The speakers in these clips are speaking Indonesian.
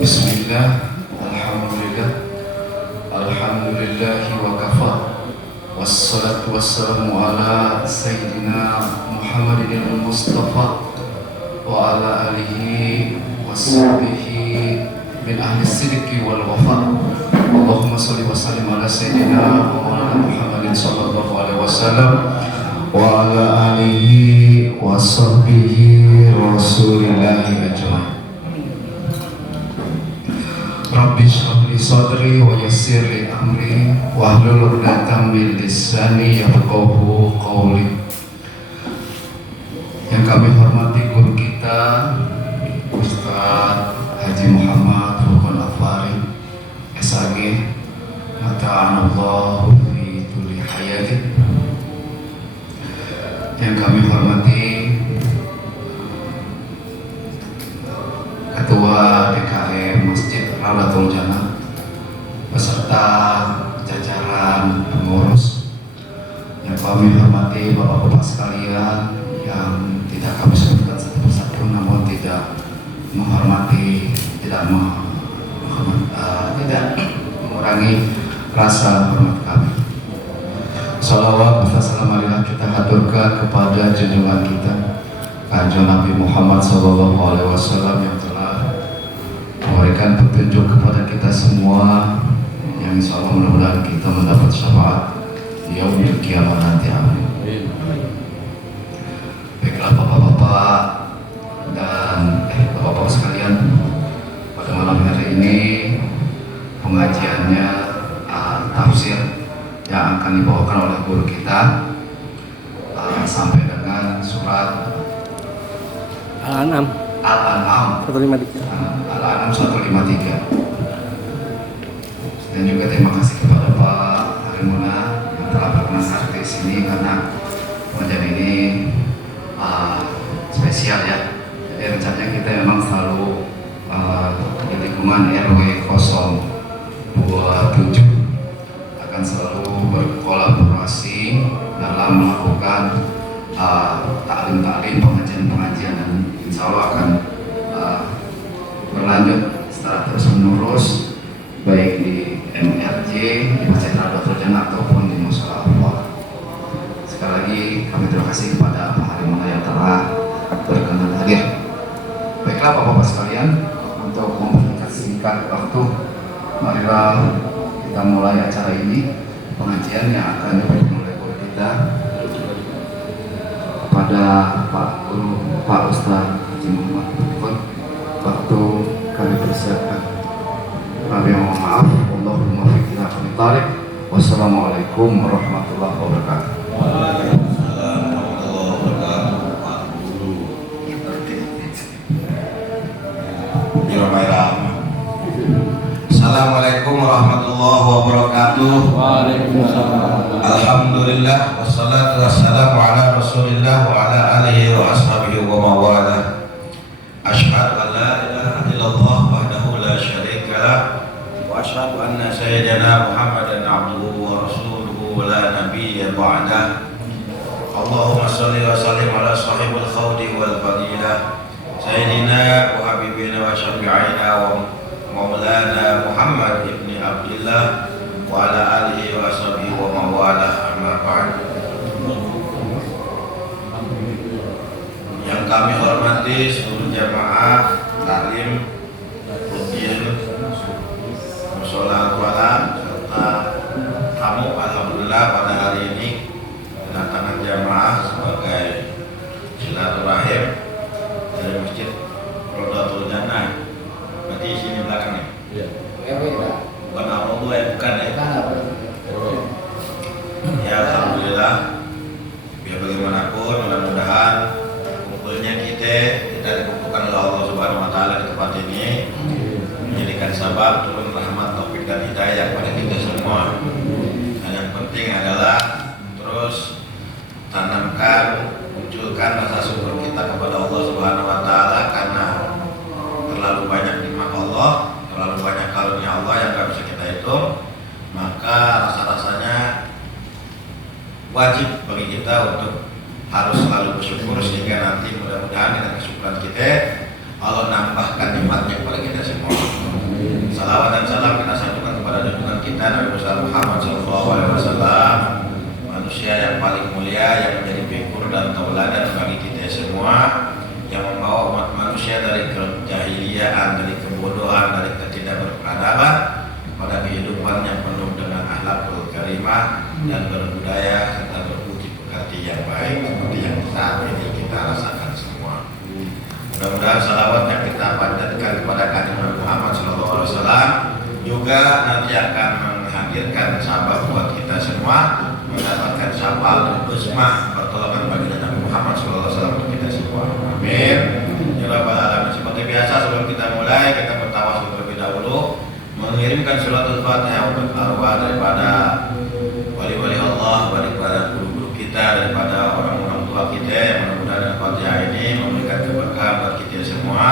Bismillah, alhamdulillah, alhamdulillahi wa kafa. Wassalatu wassalamu ala Sayyidina Muhammadin al-Mustafa wa ala alihi wa sahbihi min ahli sidqi wal wafa. Allahumma salli wa sallim ala Sayyidina Muhammadin sallallahu alaihi wasallam wa ala alihi wa sahbihi rasulillahi ajma'in. Rabbi shrah li sadri wa yassir li amri wahlul 'uqdatam min lisani yafqahu qawli. Yang kami hormati guru kita Ustaz Haji Muhammad Rukun Afari SAG, mata'anallahu fi tuli hayati. Yang kami hormati Ketua DKM Masjid Rawdatul Jannah beserta jajaran pengurus. Yang kami hormati Bapak-bapak sekalian yang tidak kami sebutkan satu persatu, namun tidak menghormati, tidak mengurangi rasa hormat kami. Salawat serta salam marilah kita haturkan kepada junjungan kita Kanjeng Nabi Muhammad SAW yang telah memberikan petunjuk kepada kita semua, yang insya Allah mudah-mudahan kita mendapat syafaat di yaumil kiamat nanti. Amin. Baiklah bapak-bapak dan bapak-bapak sekalian, pada malam hari ini pengajiannya tafsir yang akan dibawakan oleh guru kita sampai dengan surat Al-An'am 153. Al-An'am 153. Dan juga terima kasih kepada Pak Harimuna yang telah berkenan hadir di sini, karena pengajian ini spesial ya. Jadi rencananya kita memang selalu di lingkungan RW 027 akan selalu berkolaborasi dalam melakukan taklim-taklim, pengajian-pengajian, dan insya Allah akan berlanjut secara terus menerus, baik di MRJ, di Masjid Rawdatul Jannah ataupun di Mushola Al-Fawad. Sekali lagi kami terima kasih kepada Pak Harimuna yang telah berkenan hadir. Baiklah bapak-bapak sekalian, untuk mempersingkat singkat waktu, marilah kita mulai acara ini, pengajian yang akan diberikan oleh guru kita kepada Pak Guru, Pak Ustaz Haji Muhammad Rukun. Waktu kami persiapkan. Kami mohon maaf. Allahumma fiqna khamitarek. Wassalamualaikum warahmatullahi wabarakatuh. Waalaikumsalam warahmatullahi wabarakatuh. Pak Guru Assalamualaikum warahmatullahi wabarakatuh. Waalaikumsalam. Alhamdulillah, wassalatu wassalamu ala Rasulillah wa ala alihi wa ashabihi wa mawalah. Asyhadu an la ilaha illallah wahdahu la syarika lah, wa asyhadu anna sayyidina Muhammadan abduhu wa rasuluhu wa la nabiyya ba'dah. Allahumma shalli wa sallim ala sahibul khawdi wal fadilah sayyidina wa habibina wa syafi'ina wa maulana Muhammad ibni Abdillah wa ala alihi wa ashabihi wa mawalah, amma ba'd. Yang kami hormati seluruh jamaah taklim rutin Mushola Al-Fawad serta tamu, alhamdulillah pada hari ini kedatangan jamaah sebagai silaturahim dari Masjid Rawdatul Jannah. Berarti sini belakang nih. Bukan Allah ya, bukan ya. Ya alhamdulillah, biar bagaimanapun mudah-mudahan kumpulnya kita dikumpulkan oleh Allah Subhanahu wa taala di tempat ini menjadikan sabab turun rahmat, taufik dan hidayah pada kita semua. Dan yang penting adalah terus tanamkan, munculkan rasa syukur kita kepada Allah Subhanahu wa taala, karena terlalu banyak nikmat Allah, terlalu banyak karunia Allah yang gak bisa kita hitung. Maka rasa-rasanya wajib bagi kita untuk harus selalu bersyukur, sehingga nanti mudah-mudahan dengan kesyukuran kita Allah nambahkan nikmatnya kepada kita semua. Salawat dan salam kita satukan kepada junjungan kita Nabi Muhammad SAW, manusia yang paling mulia yang menjadi figur dan tauladan bagi kita semua, yang membawa umat manusia dari kejahiliaan, dari kebodohan, dari ketidakberperadaban pada kehidupan yang penuh dengan akhlakul karimah dan berbudaya serta berbudi pekerti yang baik seperti yang saat ini kita rasakan semua. Mudah-mudahan salawat yang kita panjatkan kepada kanjeng Nabi Muhammad SAW juga nanti akan menghadirkan sabab buat kita semua mendapatkan syafaat dan husmah pertolongan bagi Nabi Muhammad SAW untuk kita semua. Amin. Ya Rabbal Alamin. Seperti biasa sebelum kita mulai, kita bertawasul terlebih dahulu, mengirimkan suratul Fatihah untuk arwah daripada wali-wali Allah, daripada guru-guru kita, daripada orang-orang tua kita, yang mudah-mudahan Fatihah ini memberikan keberkahan buat kita semua,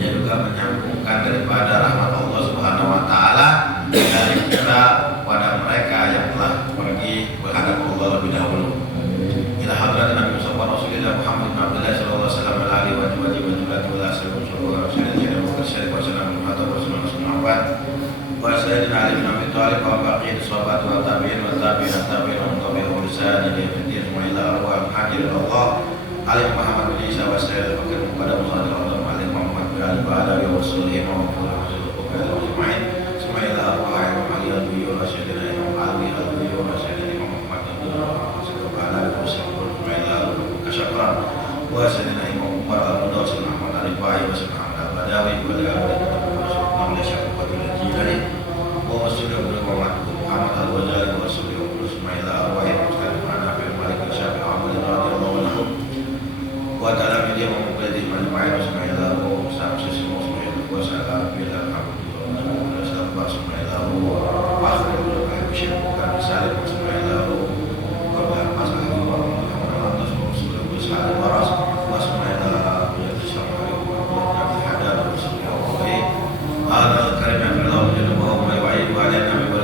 yang juga menyambungkan daripada rahmat Allah Subhanahu wa taala dari kita pada mereka yang telah pergi menghadap Allah lebih dahulu. Ila hadrat Nabi Rasulullah Muhammad bin Abdullah sallallahu alaihi wasallam alaihi wa alihi wa sallam wa sayyidina Ali bin Abi Thalib wa baqiyat sahabat wa tabi'in wa tabi'in tabi'in tabi'in ihsan ila yaumil wa ila arwah hadir Allah Ali Muhammad bin Isa wa sayyid fakir kepada Muhammad Allah Ali Muhammad bin Ali wa ala wa sallim wa ajma'in semua ila arwah Ali al-Nabi wa sayyidina Imam Ali al-Nabi wa sayyidina Muhammad sallallahu alaihi wasallam wa ila kasyakran wa sayyidina Imam Umar al-Mudaw sallallahu alaihi wa sallam al-Badawi wa ala Muhammad al-Wajali wa sallallahu alaihi Ismail al-Wahid Mustaqim Anafi al-Malik al-Syafi Amal radiyallahu anhu wa ta'ala media memulai majma'in Ismail al-Wahid Samsi Ismail wa sallallahu alaihi wa sallam Ismail al-Wahid wa akhir al-Wahid Syekhukan Salim Ismail al-Wahid wa ba'al masalah wa Muhammad al-Rasul wa sallallahu waras wa Ismail al-Wahid Assalamualaikum warahmatullahi wabarakatuh al-Karim yang berlalu di rumah umai wa'id wa alaihi Assalamualaikum warahmatullahi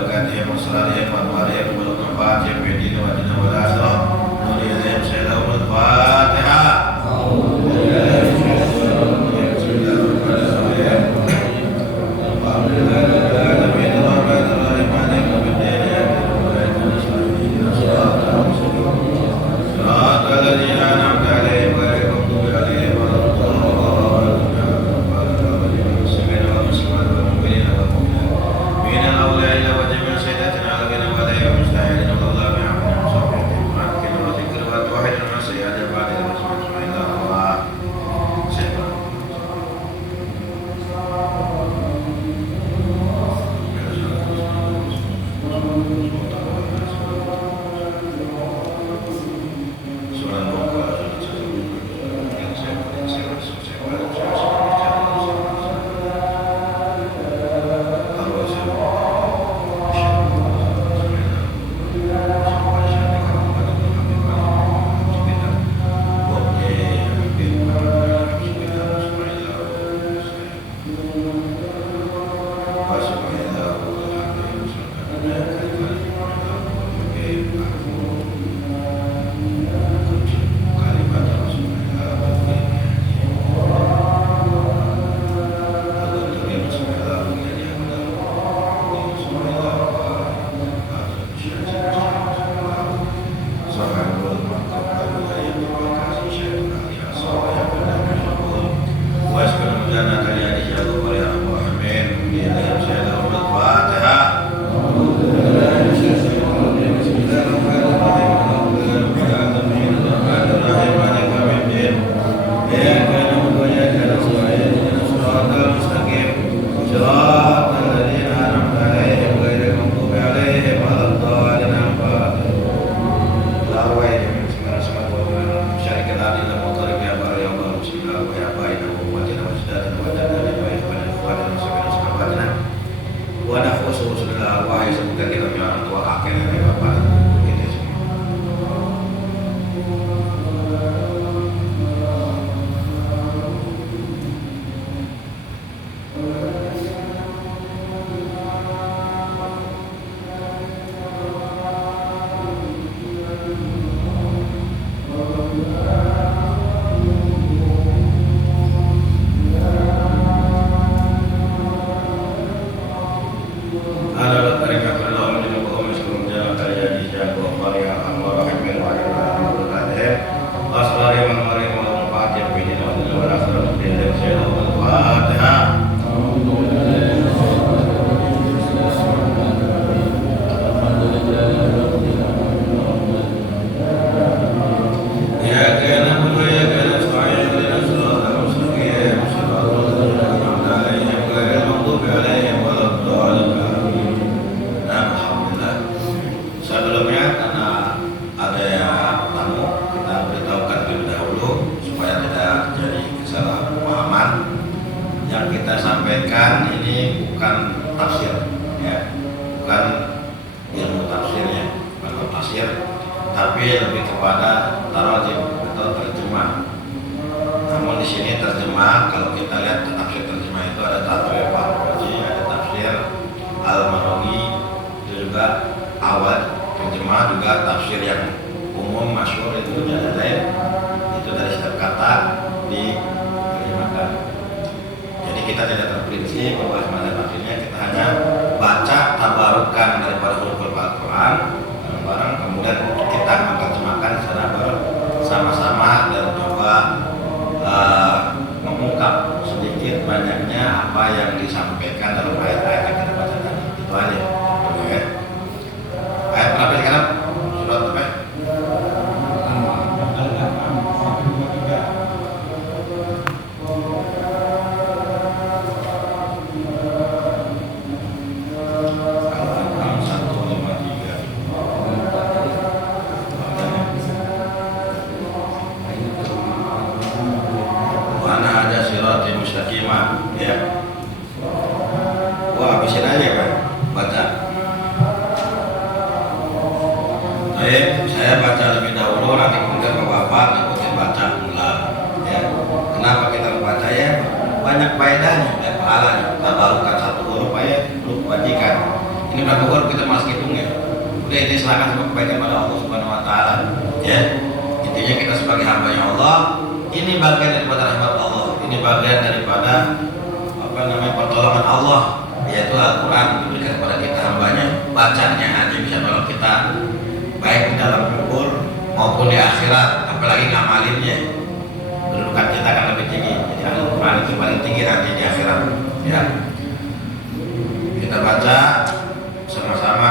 yang kita sampaikan ini bukan tafsir, ya, bukan ilmu tafsirnya, bukan tafsir, tapi lebih kepada tarajim atau terjemah. Namun di sini terjemah, kalau kita lihat tafsir terjemah itu ada tafsir Al-Razi, ada tafsir Al-Marawi, itu juga awal terjemah, juga tafsir yang umum masyhur itu Jalalain, itu dari setiap kata diterjemahkan. Jadi kita tidak terprinsip bahwa semacam tafsirnya, kita hanya baca tabarukan daripada huruf Al-Quran bareng-bareng, kemudian kita menerjemahkan secara bersama-sama dan coba mengungkap sedikit banyaknya apa yang disampaikan dalam ayat-ayat yang kita baca tadi. Itu aja. Oke. Ayat berapa sekarang? Surat apa? Ya, wah habisin aja kan, baca. Saya baca lebih dahulu, nanti kemudian Bapak ikutin baca ulang. Ya, kenapa kita membaca ya? Banyak faedahnya, banyak pahalanya. Tabarukan satu huruf aja, huruf kebajikan. Ini berapa huruf kita masih hitung ya? Udah ini silakan sebagai kebaikan pada Allah Subhanahu Wa Taala. Ya, intinya kita sebagai hamba-Nya Allah, ini bagian daripada rahmat Allah. Ini bagian daripada pertolongan Allah, yaitu Al-Quran diberikan kepada kita hambanya. Bacanya aja bisa nolong kita baik di dalam kubur maupun di akhirat, apalagi ngamalinnya. Kedudukan kita akan lebih tinggi. Jadi Al-Quran itu paling tinggi nanti di akhirat. Ya, kita baca sama-sama.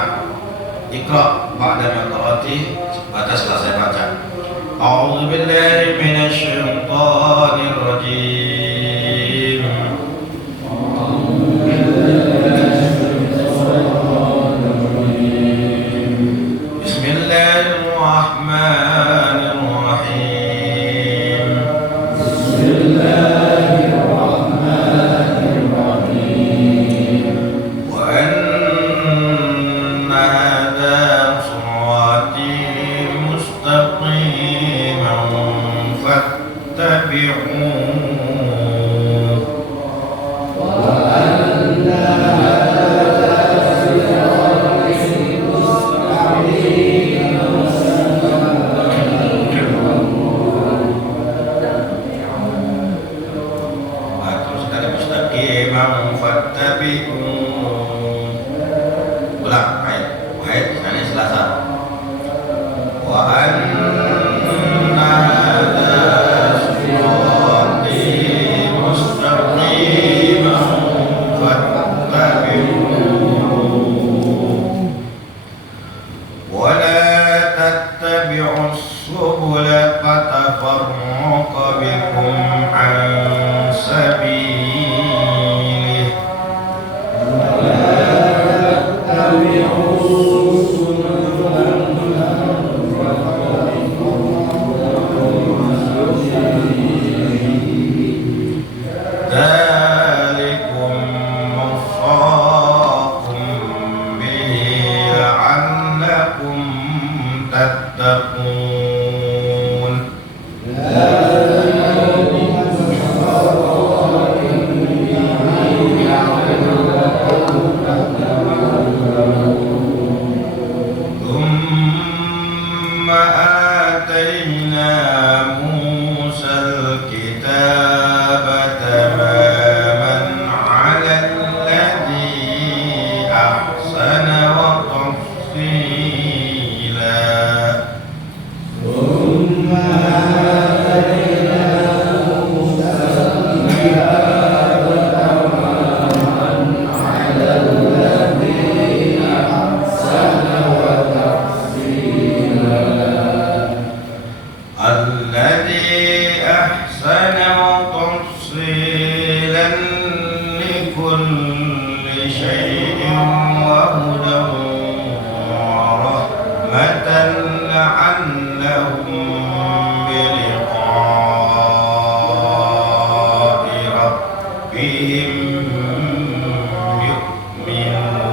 Iqra ba'da ma qara'ti, baca setelah saya baca. A'udzu billahi minasy syaithanir rajim. ربهم يؤمنون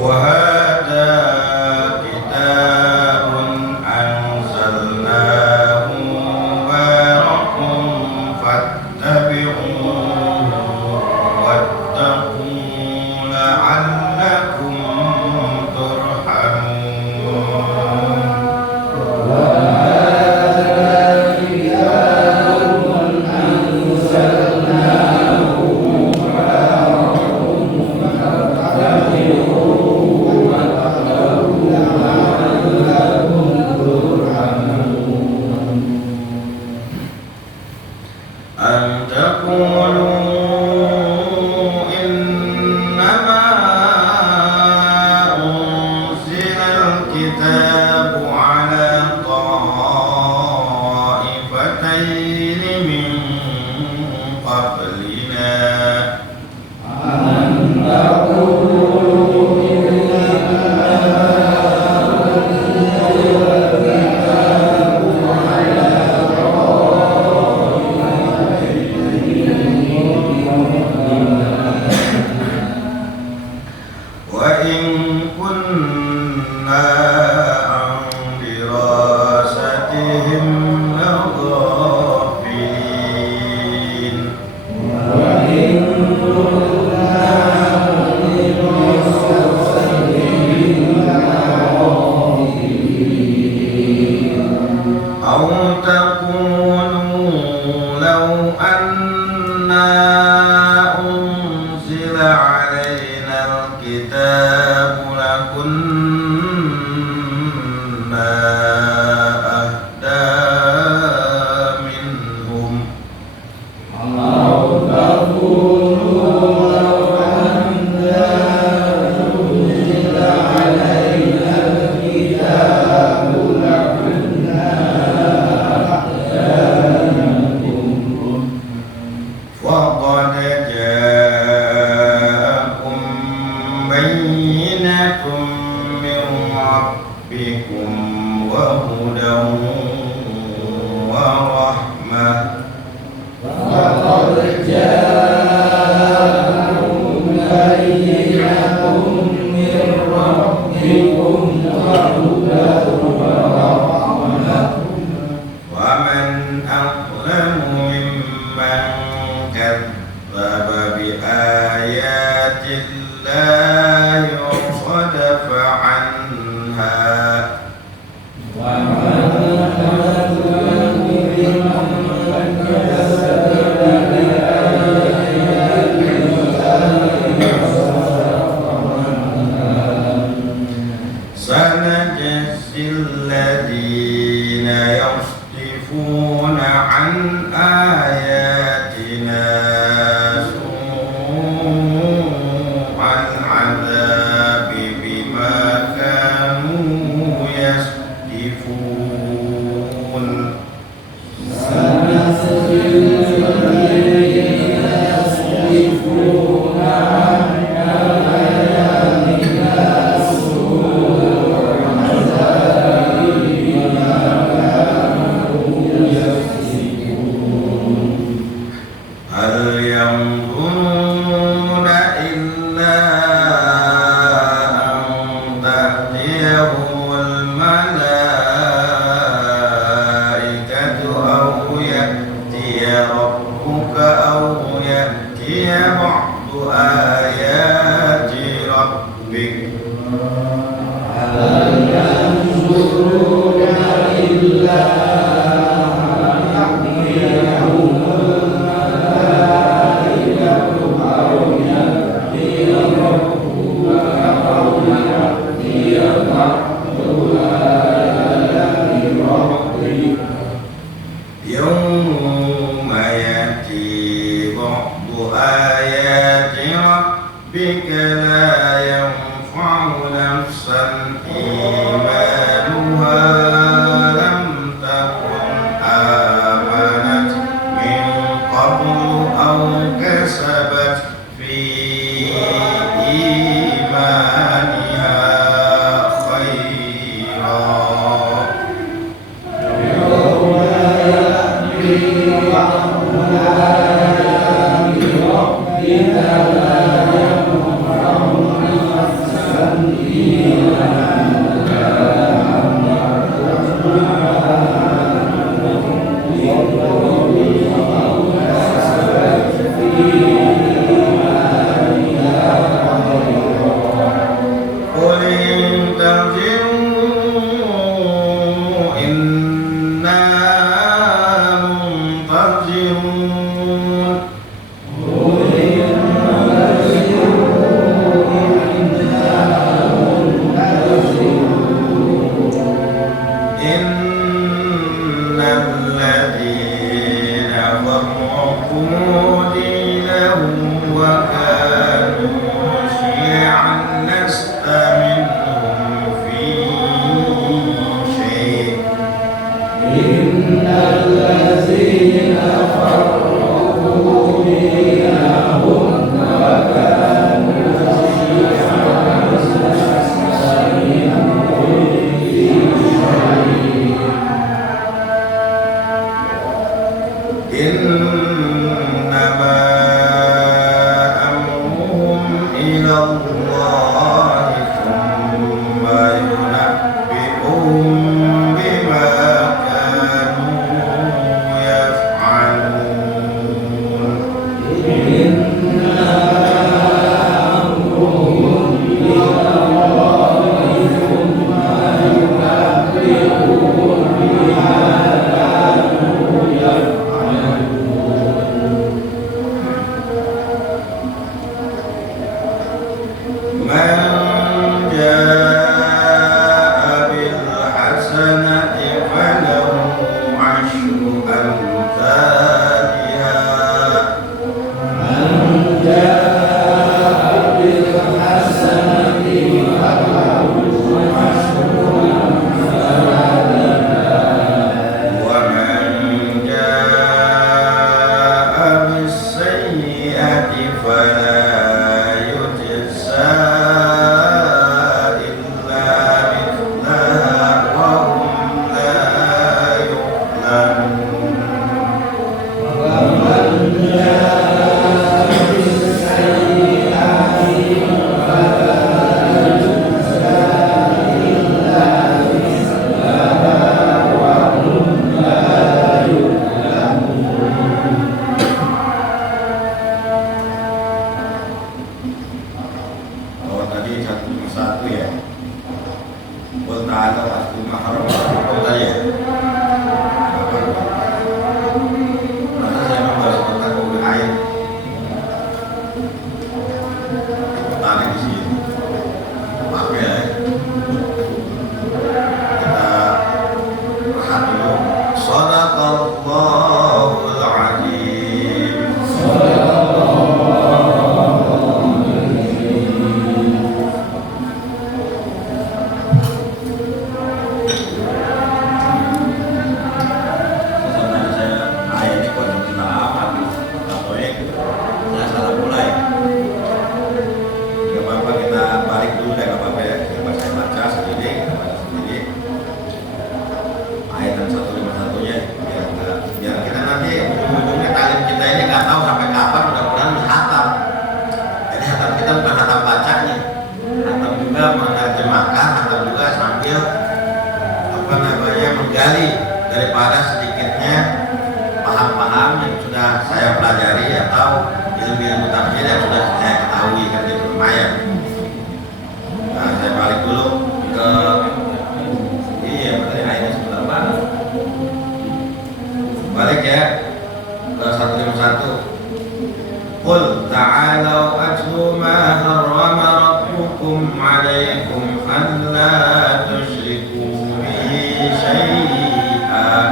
وهذا كتاب أنزلناه مبارك فاتبعوه واتقوا لعلكم ترحمون أن تقولوا إنما أنزل الكتاب على طائفتين من قبلنا وإن كنا عن دراستهم لغافلين أو تقولوا لو أنا أنزل علينا الكتاب لكنا أهدى منهم وقد جاءكم بينة من ربكم وهدى ورحمة ومن أظلم ممن كذب بآيات الله وصدف عنها سنجزي الذين يصدفون عن آياتنا سوء العذاب بما كانوا يصدفون هل ينظرون إلا أن تأتيهم الملائكة أو يأتي ربك أو يأتي بعض آيات ربك يوم يأتي بعض آيات ربك لا ينفع نفسا إيمانها لم تكن آمنت من قبل أو كسبت في إيمانها خيرا قل انتظروا إنا منتظرون إن الذين فرقوا دينهم وكانوا شيعا لست منهم في شيء إن الذين فرقوا دينهم وكانوا شيعا لست منهم في شيء إنما أمرهم إلى الله ثم ينبئهم بما كانوا يفعلون إنما أمرهم إلى الله ثم ينبئهم بما كانوا من جاء بالحسنة فله عشر أمثالها من جاء بالحسنة فله عشر أمثالها ومن جاء بالسيئة فلا يجزى إلا مثلها وهم لا يظلمون ومن جاء بالسيئة فلا يجزى إلا مثلها وهم لا يظلمون. Oh tadi satu persatu ya. Qul ta'ala atlu ma harrama tadi ya. Masa saya membahas tentang mobil air. Tadi di sini. Maaf ya. Kita lihat dulu. Shadaqallahul azim. Menggali daripada sedikitnya paham-paham yang sudah saya pelajari atau ilmu-ilmu tafsir yang sudah saya ketahui kan itu lumayan. Nah, saya balik dulu ke berarti ayatnya sebentar banget. Balik ya ke 151. Qul ta'alau atlu ma harrama rabbukum 'alaikum alla tusyriku bihi syai'an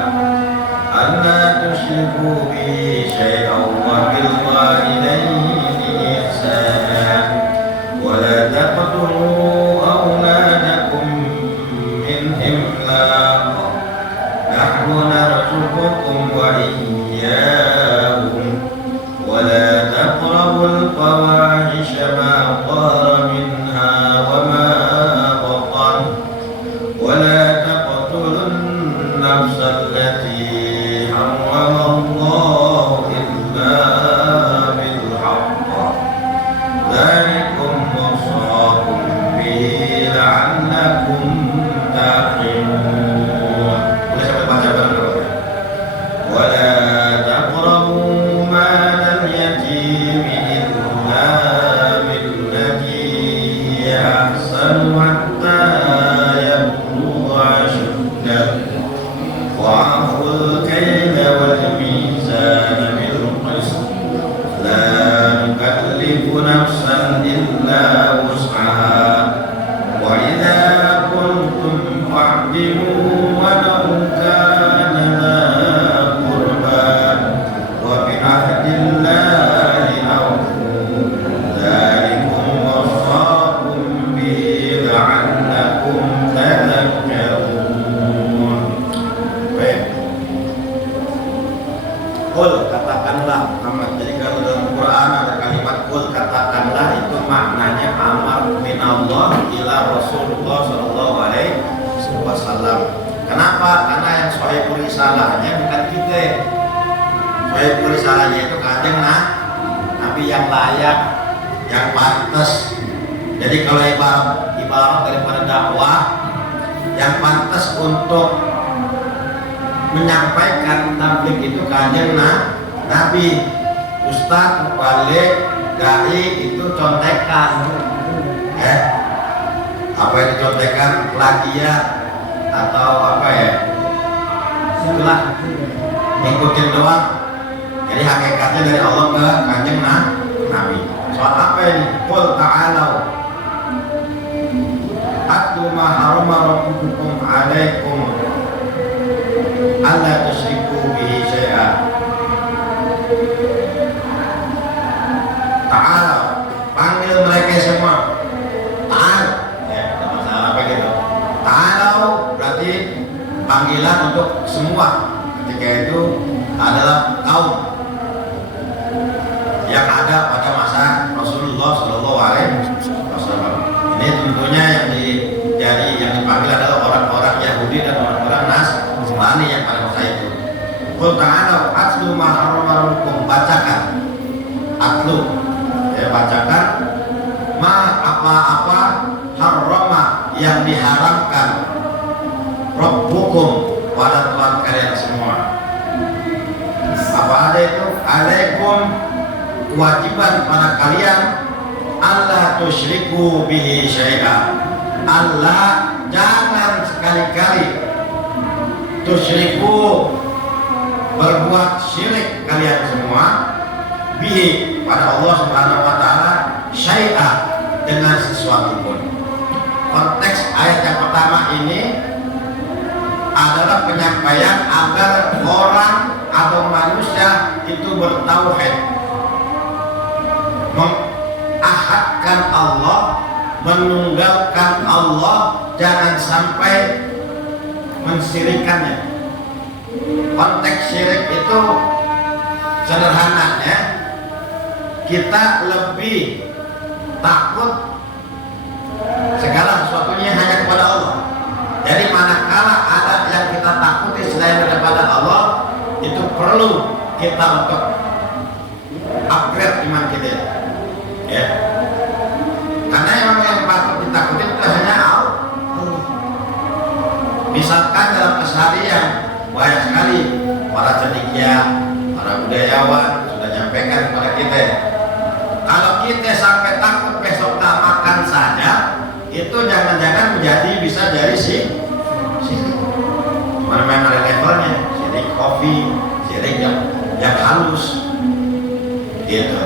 alla تشركوا به شيئا وبالوالدين إحسانا ولا تقتلوا أولادكم من إملاق نحن نرزقكم وإياهم ولا تقربوا الفواحش ما ظهر منها وما بطن ولا تقتلوا النفس التي حرم الله إلا بالحق ذلكم وصاكم به لعلكم تعقلون. Boleh sampai baca bareng-bareng. ولا تقربوا مال اليتيم إلا بالتي هي أحسن حتى يبلغ أشده وأوفوا الكيل والميزان بالقسط لا نكلف نفسا إلا وسعها وإذا كنتم فاعدلوا ولو كان ذا قربى وبعهد الله أوفوا ذلكم وصاكم به لعلكم تذكرون. Baik. Qul, katakanlah Muhammad. Jadi kalau dalam Quran ada kalimat qul, katakanlah, itu maknanya amar minallah ila Rasulullah sallallahu alaihi wasallam. Kenapa? Karena yang sahibul risalahnya bukan kita. Sahibul risalahnya itu Kanjeng Nabi yang layak, yang pantas. Jadi kalau ibarat daripada dakwah, yang pantas untuk menyampaikan tabligh itu Kanjeng Nabi. Ustaz, balik, dai itu contekan. Apa yang dicontekan? Plagiat atau apa ya? Itulah, ngikutin doang. Jadi hakikatnya dari Allah ke Kanjeng Nabi. Soal apa ini? Qul ta'alau atlu ma harama rabbukum alaikum alla tusyriku bihi syai'a. Ta'alau, panggil mereka semua. Ta'al, ya, ada masalah apa gitu. Ta'alau berarti panggilan untuk semua. Ketika itu adalah kaum yang ada pada masa Rasulullah Shallallahu Alaihi Wasallam. Ini tentunya yang dipanggil adalah orang-orang Yahudi dan orang-orang Nasrani yang pada masa itu. Qul ta'alau atlu ma harrama rabbukum, bacakan, atlu, ya, bacakan ma apa-apa harrama yang diharamkan rabbukum pada Tuhan kalian semua. Apa ada itu? Alaikum, kewajiban pada kalian, Allah tusyriku bihi syai'a. Allah jangan sekali-kali tusyriku, berbuat syirik kalian semua, bihi, pada Allah Subhanahu wa taala, syai'a, dengan sesuatu pun. Konteks ayat yang pertama ini adalah penyampaian agar orang atau manusia itu bertauhid, mengahadkan Allah, menunggalkan Allah, jangan sampai mensyirikannya. Konteks syirik itu sederhananya kita lebih takut segala sesuatunya hanya kepada Allah. Jadi manakala ada yang kita takuti selain daripada Allah, itu perlu kita untuk upgrade iman kita, ya. Karena yang patut ditakuti itu hanya Allah. Misalkan dalam keseharian banyak sekali para cendekia, para budayawan sudah nyampaikan kepada kita, kalau kita sampai takut besok tak makan saja, itu jangan-jangan bisa dari syirik. Mana ada levelnya, syirik kopi, syirik yang halus, gitu.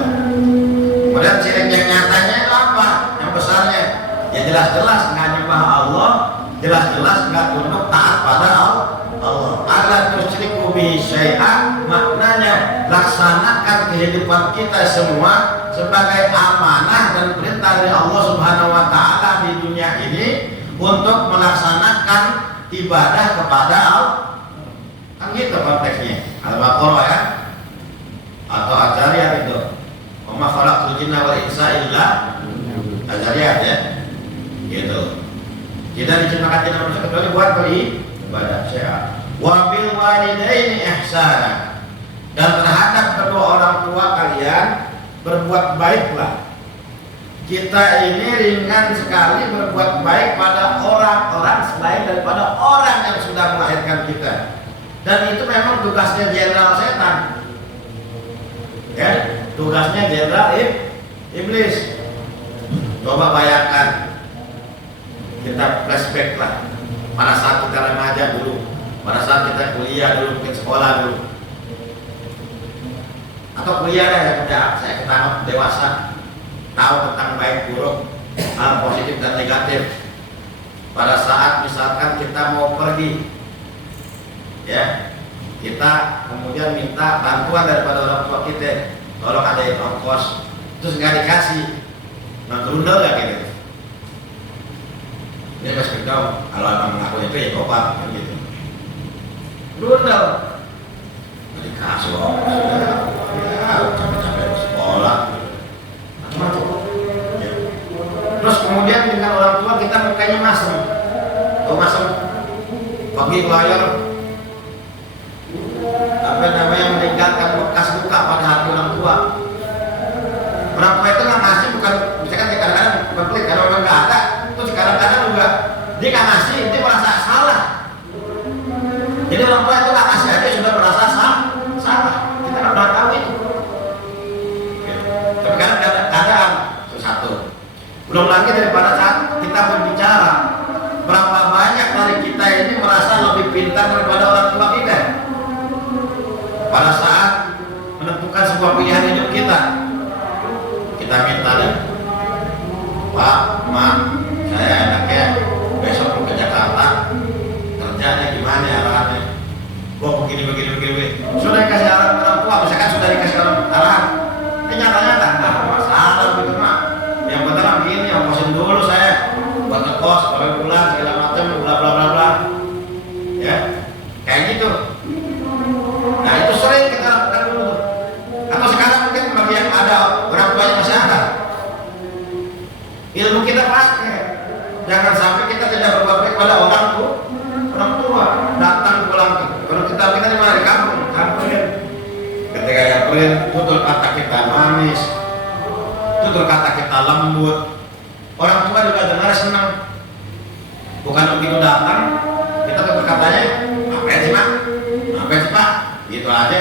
Kemudian syirik yang nyatanya itu apa? Yang besarnya, ya jelas-jelas nggak nyembah Allah, jelas-jelas nggak tunduk taat pada Allah. Allah tusyriku bihi syai'an, laksanakan kehidupan kita semua sebagai amanah dan perintah dari Allah Subhanahu wa taala di dunia ini untuk melaksanakan ibadah kepada Allah. Kan gitu konteksnya. Al-Baqarah ya. Atau Ajariyat itu. Wa ma khalaqtul jinna wal insa illa Ajariyat ya. Gitu. Kita diciptakan tidak manusia kecuali buat beribadah. Wa bil walidaini ihsana. Dan terhadap kedua orang tua kalian berbuat baiklah. Kita ini ringan sekali berbuat baik pada orang-orang selain daripada orang yang sudah melahirkan kita. Dan itu memang tugasnya jenderal setan. Ya, tugasnya jenderal iblis. Coba bayangkan, kita flashback lah pada saat kita remaja dulu, pada saat kita kuliah dulu, kita sekolah dulu, atau kuliah ya, saya ketahuan dewasa, tahu tentang baik buruk, hal positif dan negatif. Pada saat misalkan kita mau pergi, ya, kita kemudian minta bantuan daripada orang tua kita, tolong ada yang ongkos, terus nggak dikasih, nah gerundel nggak gitu. Ini pas kita kalau emang aku itu ya kopak kan gitu, gerundel, nggak dikasih ongkos, ya capek-capek sekolah, macam-macam. Ya. Terus kemudian dengan orang tua kita mukanya masem, pergi ke layar. Apa namanya, meninggalkan bekas luka pada hati orang tua. Orang tua itu nggak ngasih, bukan misalkan kadang-kadang bukan pelit karena orang nggak ada, terus kadang-kadang juga dia nggak ngasih, dia merasa salah. Jadi orang tua itu nggak ngasih aja sudah merasa salah. Kita nggak pernah tahu itu. Tapi kadang-kadang itu satu. Belum lagi daripada saat kita berbicara, berapa banyak dari kita ini merasa lebih pintar daripada orang tua kita. Pada saat menentukan sebuah pilihan hidup kita minta nih, Pak, Ma, saya enaknya besok mau ke Jakarta, kerjanya gimana ya arahannya? Begini. Sudah dikasih arahan orang tua, misalkan sudah dikasih arahan, nyata-nyata, nah masalah gitu mah. Yang penting begini, ongkosin dulu saya buat ngekos, kalau pulang segala macam, bla bla bla bla, ya, kayak gitu. Nah itu sering kita lakukan dulu. Atau sekarang mungkin bagi yang ada orang tua yang masih ada, ilmu kita pakai. Jangan sampai kita tidak berbuat baik pada orang tua. Datang pulang, kalau kita di mana, di kampung. Ketika nyamperin, tutur kata kita manis, tutur kata kita lembut. Orang tua juga dengar senang. Bukan begitu datang, kita tutur katanya, apa sih Mak? Apa sih Pak? Gitu aja,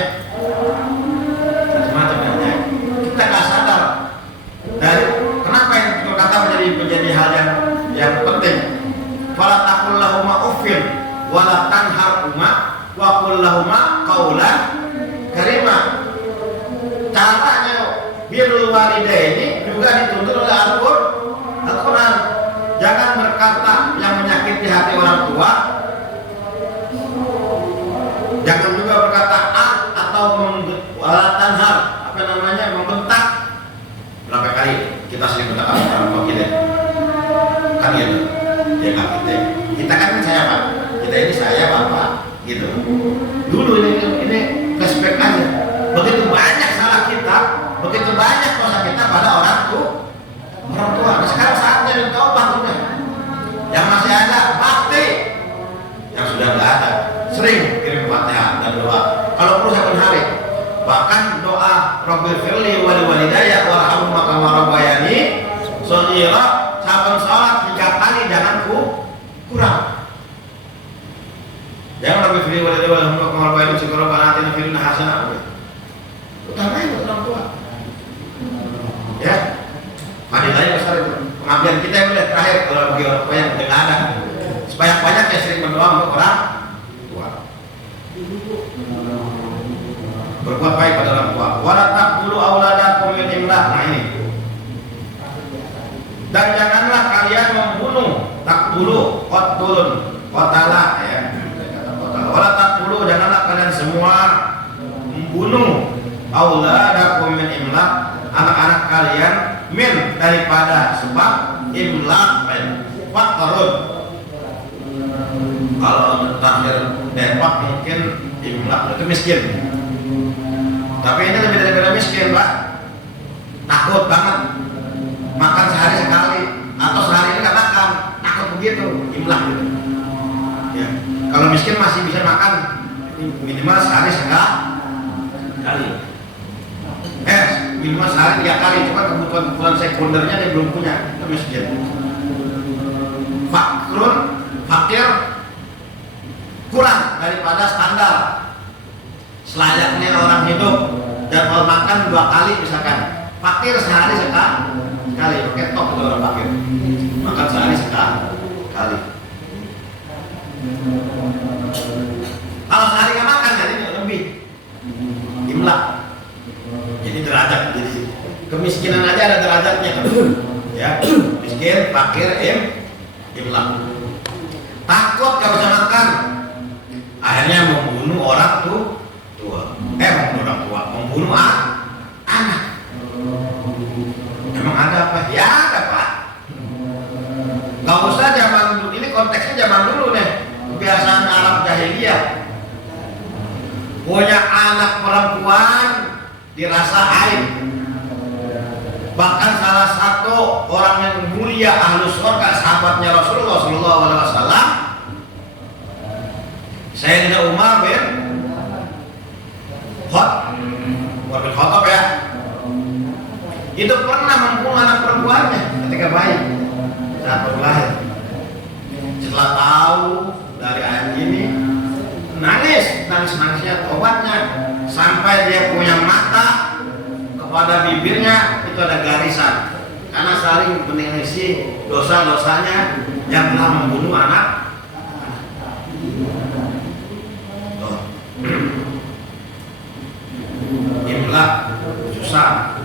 macam-macam ya. Kita nggak sadar dari kenapa yang berkata menjadi hal yang penting. Fala taqul lahuma uffin wala tanharhuma wa qul lahuma qaulan karima. Caranya birrul walidaini juga dituntut oleh Al-Quran. Jangan berkata yang menyakiti hati orang tua. Jangan juga berkata atau tanhar, membentak. Berapa kali kita sering bentak orang tua kita? Kan gitu. Ya nggak kita kan saya Pak. Kita ini saya Bapak gitu. Dulu ini flashback aja. Begitu banyak salah kita, begitu banyak dosa kita pada orang tua. Nah, sekarang saatnya ditaubat udah. Yang masih ada bakti, yang sudah nggak ada sering kirim Fatihah dan doa. Kalau perlu saya hari, bahkan doa Rabbil firli wali walidayya warhamhuma kama rabbayani shaghira, saban salat 3 kali jangan kurang. Jangan Rabbil firli walidayya warhamhuma kama rabbayani shaghira, atina fid dunya hasanah. Utamain orang tua. Ya. Fadilahnya besar itu. Pengabdian kita yang mulai terakhir kalau bagi orang tua yang tidak ada. Sebanyak-banyak yang sering berdoa untuk orang tua. Berbuat baik pada orang tua. Wala taqtulu auladakum min imlaq. Nah ini. Dan janganlah kalian membunuh. Taqtulu qatlun qatala ya. Wala taqtulu, janganlah kalian semua membunuh auladakum min imlaq, anak-anak kalian min daripada sebab imlaq faktorun. Kalau terakhir depak mungkin imlaq itu miskin, tapi ini lebih daripada miskin Pak, takut banget makan sehari sekali atau sehari ini nggak makan, takut begitu imlaq gitu. Ya, kalau miskin masih bisa makan minimal sehari sekali, minimal sehari 3 kali, cuma kebutuhan sekundernya dia belum punya, itu miskin. Fakir kurang daripada standar selayaknya orang hidup, dan kalau makan 2 kali misalkan, fakir sehari sekali, oke top itu orang fakir, makan sehari sekali. Kalau sehari nggak makan jadi lebih imlaq, jadi derajat, jadi kemiskinan aja ada derajatnya kan, ya miskin, fakir, imlaq. Takut gak bisa makan, akhirnya membunuh orang membunuh anak. Emang ada apa? Ya ada Pak. Gak usah zaman dulu, ini konteksnya zaman dulu nih, kebiasaan Arab jahiliyah. Punya anak perempuan dirasa aib. Bahkan salah satu orang yang mulia ahlu surga, sahabatnya Rasulullah SAW, Sayyidina Umar bin Khattab ya, itu pernah membunuh anak perempuannya ketika bayi saat baru lahir. Setelah tahu dari ayat ini, nangisnya tobatnya sampai dia punya mata, pada bibirnya itu ada garisan, karena saling menangisi dosa-dosanya yang telah membunuh anak. Imlaq susah.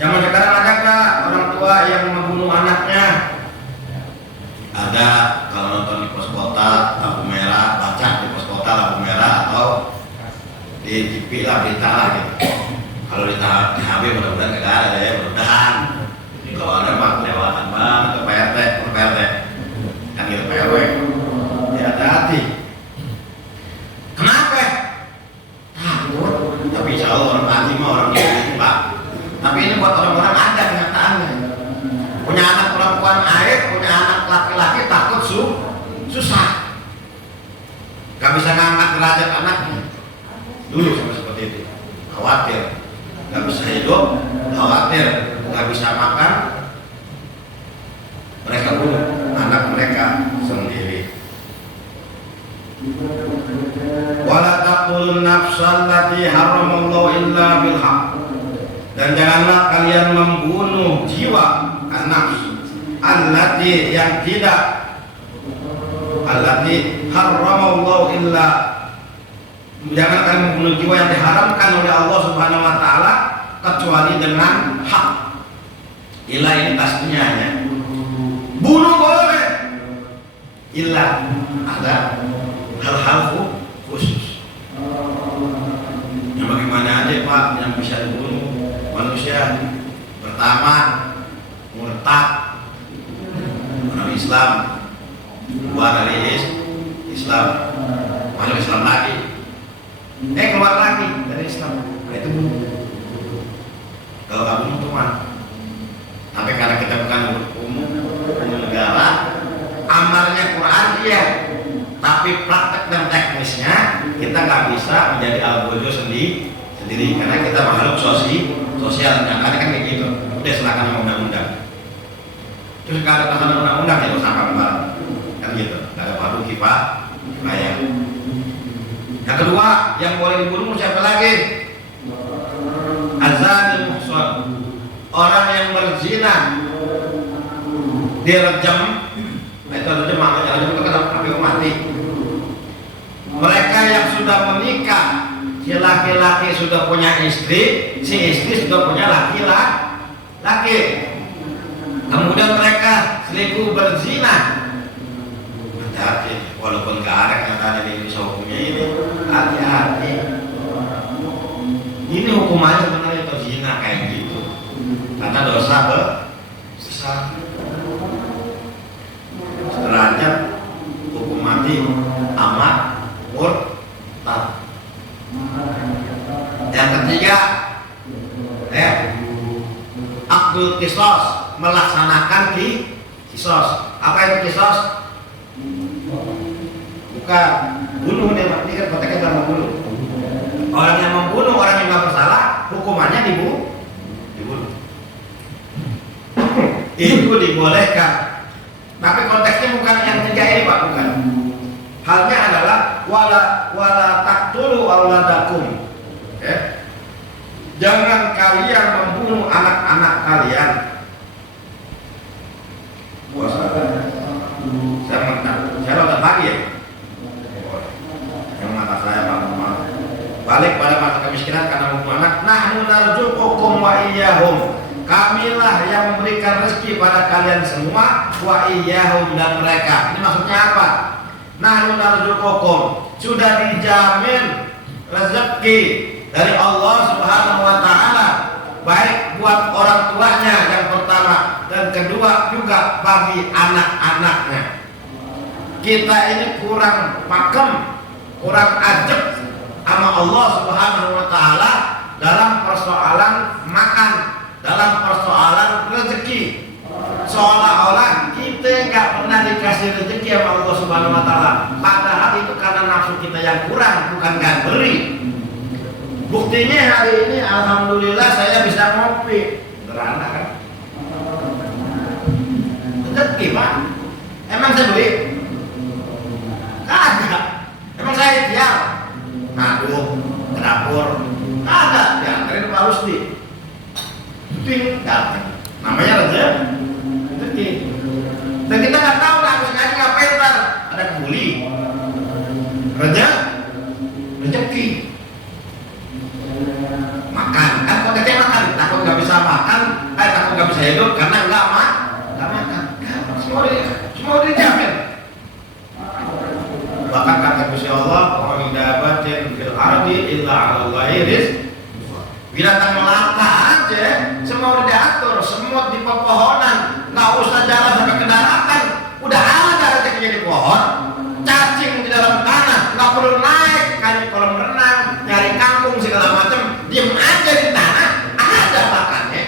Zaman sekarang ada nggak orang tua yang membunuh anaknya? Ada, kalau nonton di pos kota lampu merah, baca di pos kota lampu merah, atau di TV lah, berita lah gitu. Kalau di HB mudah-mudahan nggak ada ya, mudah-mudahan. Kalau ada mah kelewatan banget ke PRT kan gitu, PRW. Ya hati-hati. Kenapa? Takut. Tapi insya Allah orang mati mah orang gitu Pak. Tapi ini buat orang-orang ada kenyataannya. Punya anak perempuan aib, punya anak laki-laki takut susah. Gak bisa ngangkat derajat anaknya. Dulu sampai seperti itu. Khawatir. Gak bisa hidup, khawatir. Gak bisa makan. Mereka bunuh anak mereka sendiri. Wala taqtulun nafsal lati haramallahu illa bil haqq. Dan janganlah kalian membunuh jiwa an-nafs allati yang tidak, allati haramallahu illa, jangan kalian membunuh jiwa yang diharamkan oleh Allah Subhanahu wa taala kecuali dengan hak. Illa ini tasniahnya. Bunuh boleh. Illa ada hal-hal khusus. Yang bagaimana aja Pak yang bisa dibunuh manusia? Pertama, murtad, orang Islam, keluar dari Islam, masuk Islam lagi, keluar lagi dari Islam, itu bunuh. Kalau nggak bunuh cuma, tapi karena kita bukan umum negara, amalnya Quran iya, tapi praktek dan teknisnya kita nggak bisa menjadi algojo sendiri, karena kita makhluk sosial, karena kan kayak gitu. Udah silakan undang-undang. Terus kalau ada undang-undang ya usahakan bareng, kan gitu. Ada baru kifayah. Yang kedua, yang boleh dibunuh siapa lagi? Azanul muhsan, orang yang berzina, dia rejam. Itu rejam maknanya rejam itu kan sampai mati. Mereka yang sudah menikah, si laki-laki sudah punya istri, si istri sudah punya laki-laki. Kemudian mereka selingkuh berzina. Hati-hati, walaupun gak ada yang tadi di Indonesia hukumnya ini, hati-hati. Ini hukum hukumannya sebenarnya itu zina kayak gitu, karena dosa besar. Derajat hukum mati amat murtad. Yang ketiga, akdul kisos, melaksanakan kisos. Apa itu kisos? Bukan bunuh nih, ini kan konteksnya dalam membunuh. Orang yang membunuh orang yang nggak bersalah, hukumannya dibunuh. Itu dibolehkan. Tapi konteksnya bukan yang tiga ini Pak, bukan. Halnya adalah wala taqtulu auladakum. Jangan kalian membunuh anak-anak kalian. Puasa. Saya nonton lagi ya. Yang mata saya Pak, balik pada masa kemiskinan karena membunuh anak. Nahnu narzuqukum wa iyyahum. Kamilah yang memberikan rezeki pada kalian semua, wa iyyahum, dan mereka. Ini maksudnya apa? Nahnu narzuqukum, sudah dijamin rezeki dari Allah Subhanahu wa taala, baik buat orang tuanya yang pertama, dan kedua juga bagi anak-anaknya. Kita ini kurang pakem, kurang ajeb sama Allah Subhanahu wa taala dalam persoalan makan, dalam persoalan rezeki. Seolah-olah kita nggak pernah dikasih rezeki sama Allah Subhanahu wa taala. Padahal itu karena nafsu kita yang kurang, bukan nggak beri. Buktinya hari ini alhamdulillah saya bisa ngopi. Sederhana kan? Rezeki Pak. Emang saya beli? Kagak. Emang saya ikhtiar? Ngadu ke dapur? Kagak. Diantarin Pak Rusdi. Ping datang. Namanya rezeki. Dan kita nggak tahu lah habis ngaji ngapain ntar. Ada kebuli. Rezeki. Makan. Kan konteksnya makan. Takut nggak bisa makan. Takut nggak bisa hidup karena nggak makan. Semua dijamin. Bahkan kata Gusti Allah, "Wa min dabbatin fil ardi illa 'ala Allahi rizquha." Binatang melata aja semua udah diatur, semut di pepohonan, nggak usah jalan sampai ke daratan, udah ada rezekinya di pohon. Cacing di dalam tanah, nggak perlu naik kayak kolam renang, nyari kampung segala macam, diem aja di tanah, ada makannya.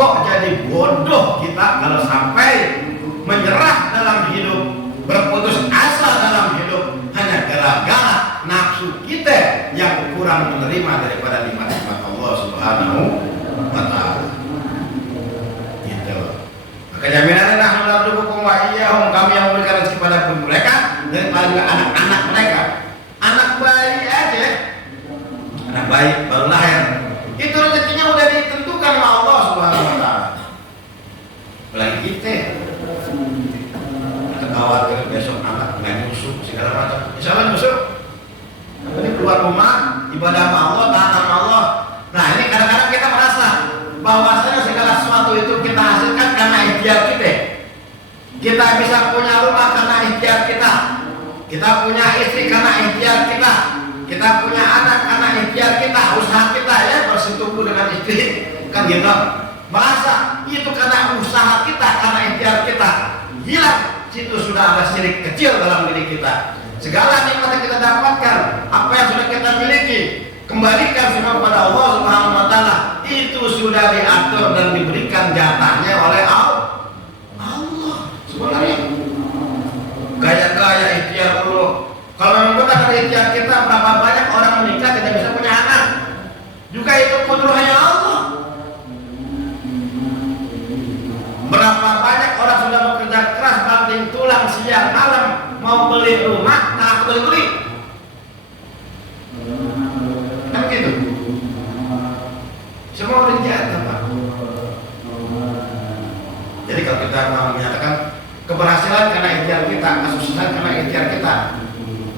Kok jadi bodoh kita kalau sampai menyerah dalam hidup, berputus asa dalam hidup hanya gara-gara nafsu kita yang kurang menerima daripada nikmat-nikmat Allah Subhanahu wa taala. Gitu. Maka jaminannya nahnu narzuqukum wa iyyahum, kami yang memberikan rezeki pada mereka dan pada anak-anak mereka. Anak bayi aja, anak bayi baru lahir, itu rezekinya udah ditentukan oleh Allah Subhanahu wa taala. Apalagi kita khawatir besok anak nggak nyusu segala macam. Misalnya nyusu, ini keluar rumah ibadah sama Allah, taat sama Allah. Nah ini kadang-kadang kita merasa bahwasanya segala sesuatu itu kita hasilkan karena ikhtiar kita. Kita bisa punya rumah karena ikhtiar kita. Kita punya istri karena ikhtiar kita. Kita punya anak karena ikhtiar kita. Usaha kita ya bersetubuh dengan istri kan gitu. Merasa itu karena usaha kita, karena ikhtiar kita. Hilang. Situ sudah ada syirik kecil dalam diri kita. Segala nikmat yang kita dapatkan, apa yang sudah kita miliki, kembalikan semua kepada Allah Subhanahu wa taala. Itu sudah diatur dan diberikan jatahnya oleh Allah. Sebenarnya gaya-gaya ikhtiar dulu. Kalau memang benar dari ikhtiar kita, berapa banyak orang menikah tidak bisa punya anak. Juga itu kudrahnya Allah. Berapa banyak orang sudah bekerja keras, banting tulang siang malam mau beli rumah, tak beli. Kan gitu. Semua udah jatuh Pak. Jadi kalau kita mau menyatakan keberhasilan karena ikhtiar kita, kesuksesan karena ikhtiar kita,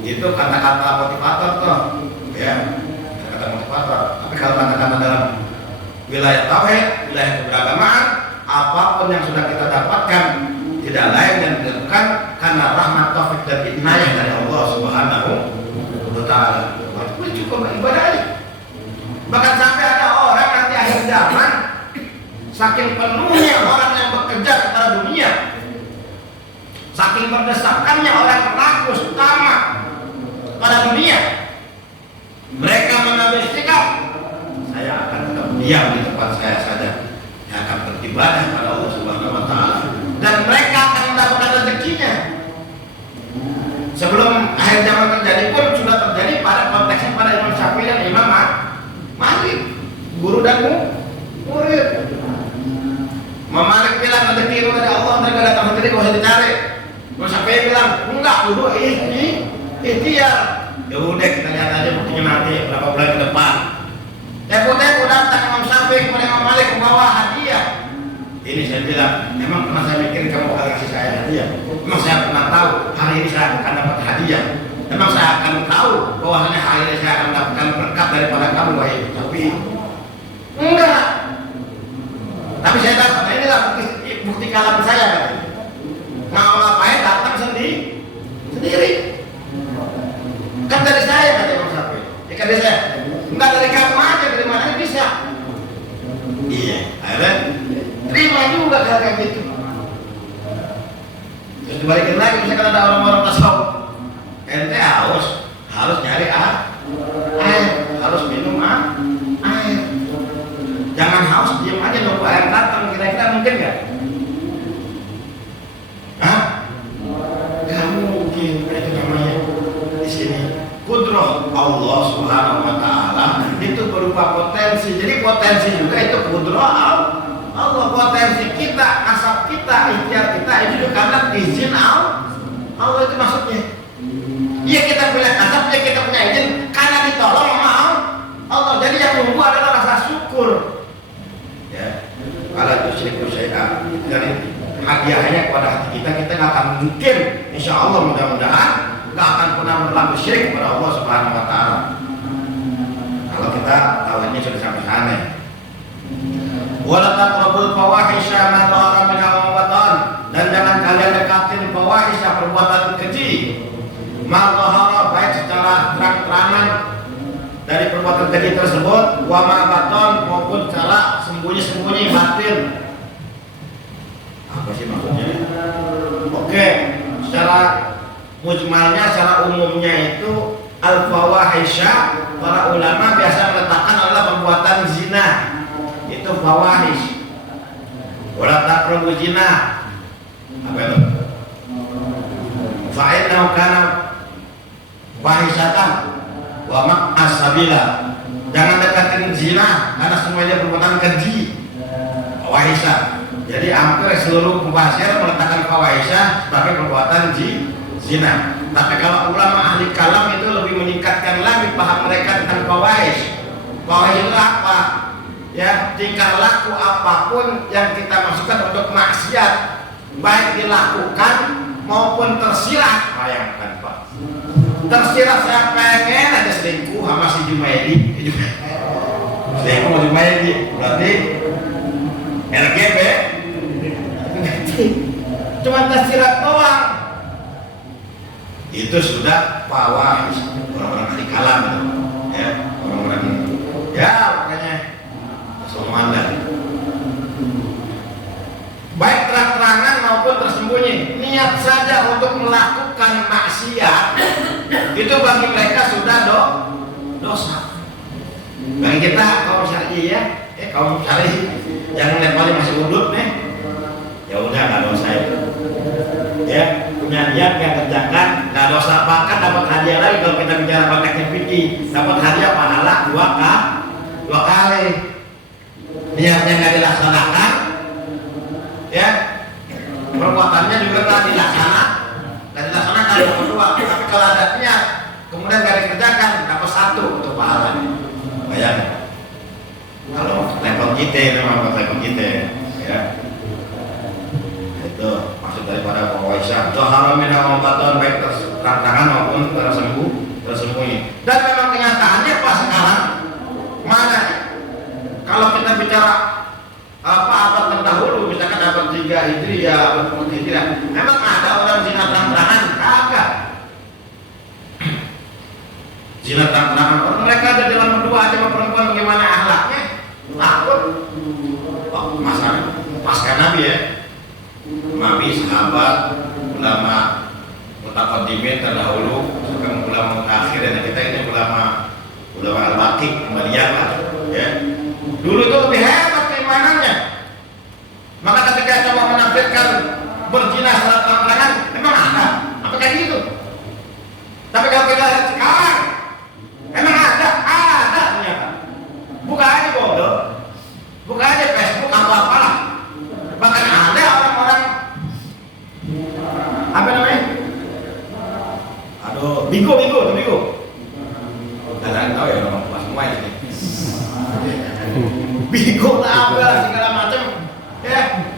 itu kata-kata motivator toh, ya, kata-kata motivator. Tapi kalau kata-kata dalam wilayah tauhid, wilayah keberagamaan, apapun yang sudah kita dapatkan tidak lain dan tidak bukan karena rahmat, taufik dan inayah dari Allah Subhanahu wa taala. Itu cukup ibadah aja. Bahkan sampai ada orang nanti akhir zaman, saking penuhnya orang yang bekerja kepada dunia, saking berdesakannya orang rakus utama pada dunia, mereka mengambil sikap, saya akan tetap diam di tempat saya saja, saya akan beribadah kepada Allah Subhanahu Wa Taala, dan mereka akan mendapatkan rezekinya. Sebelum akhir zaman terjadi pun sudah terjadi pada konteksnya pada Imam Syafi'i dan Imam Malik, guru dan murid. Imam Malik bilang rezeki itu dari Allah, mereka datang sendiri gak usah dicari. Imam Syafi'i bilang enggak, dulu ikhtiar. Ya udah kita lihat aja buktinya nanti berapa bulan ke depan. Tepu datang Imam Syafi'i kepada Imam Malik membawa hadiah. Ini saya bilang, emang pernah saya mikir kamu bakal kasih saya hadiah? Emang saya pernah tahu hari ini saya akan dapat hadiah? Emang saya akan tahu bahwasanya hari ini saya akan dapatkan berkat daripada kamu, wahai Syafi'i? Enggak. Tapi saya dapat, inilah bukti kalam saya. Mau ngapain datang sendiri. Kan dari saya kata Imam Syafi'i. Ya kan dari saya. Enggak dari kamu aja, dari mana bisa? Iya, akhirnya terima juga kayak gitu. Terus dibalikin lagi, misalkan ada orang-orang tasawuf, ente harus nyari air, harus minum air. Jangan haus diam aja nunggu air datang. Kira-kira mungkin nggak? Hah? Nggak mungkin. Itu namanya di sini kudrah Allah Subhanahu Wa Taala itu berupa potensi. Jadi potensi juga itu kudrah Allah, potensi kita, asap kita, ikhtiar kita itu juga karena izin Allah itu maksudnya. Iya kita punya asap, ya kita punya izin karena ditolong sama Allah. Jadi yang nunggu adalah rasa syukur. Ya, kalau itu syukur saya dari hadiahnya kepada hati kita nggak akan mungkin, insya Allah mudah-mudahan nggak akan pernah berlaku syirik kepada Allah Subhanahu Wa Taala. Kalau kita tahu ini sudah sampai sana. Wala taqrabul fawahisha ma dhahara minha wa ma batan, dan jangan kalian dekatin fawahisha, perbuatan keji, ma dhahara, baik secara terang-terangan dari perbuatan keji tersebut, wa ma batan, maupun secara sembunyi-sembunyi batin. Apa sih maksudnya? Oke, secara mujmalnya, secara umumnya itu al-fawahisha, para ulama biasa meletakkan adalah perbuatan zina. Itu fawahish. Wala taqrabu zina. Apa itu? Fa innahu kana fahisatan wa ma'asabila. Jangan dekatin zina karena semuanya perbuatan keji. Fawahisha. Jadi hampir seluruh pembahasan meletakkan fawahisha sebagai perbuatan zina. Tapi kalau ulama ahli kalam itu lebih meningkatkan lagi paham mereka tentang fawahish. Fawahish itu apa? Ya, tingkah laku apapun yang kita masukkan untuk maksiat, baik dilakukan maupun tersirat. Bayangkan Pak, tersirat saya pengen aja selingkuh sama si Jumaidi, selingkuh sama Jumaidi, berarti LGB, cuma tersirat doang, itu sudah fawahish. Orang-orang ahli kalam itu, ya, orang-orang, ya makanya semuanya baik terang-terangan maupun tersembunyi, niat saja untuk melakukan maksiat itu bagi mereka sudah dosa. Bagi kita kaum syar'i ya, kaum syar'i yang paling masih udut nih, ya udah nggak dosa itu. Ya, punya niat yang kerjakan nggak dosa, bahkan dapat hadiah lagi kalau kita bicara konteksnya fikih, dapat hadiah pahala dua kali. Niatnya nggak dilaksanakan, ya perbuatannya juga nggak dilaksanakan yang kedua. Tapi kalau ada niat kemudian nggak dikerjakan, dapat satu untuk pahalanya. Bayangkan kalau level kita memang level kita, ya itu maksud daripada fawahisha. Dhahara minha wa batan, baik terang-terangan maupun tersembunyi. Dan memang kenyataannya pas sekarang mana? Kalau kita bicara abad terdahulu, misalkan abad 3 Hijriah, abad 4 Hijriah, memang ada orang zina terang-terangan? Kagak. Zina terang-terangan, mereka ada dalam berdua aja sama perempuan, bagaimana Nabi ya, Nabi, sahabat, ulama mutaqaddimin terdahulu, sekarang ulama akhir, dan kita ini ulama al-baqi kembalian lah ya. Dulu itu lebih hebat keimanannya, maka ketika coba menafsirkan berzina saat tangan, memang ada apa kayak gitu. Tapi kalau kita lihat sekarang, emang ada ternyata. Buka aja bodoh, buka aja Facebook apa-apalah. Bahkan ada orang-orang apa namanya? Aduh, bigo. Kalian tahu ya orang tua semua ini. Bigo lah, segala macam. Ya.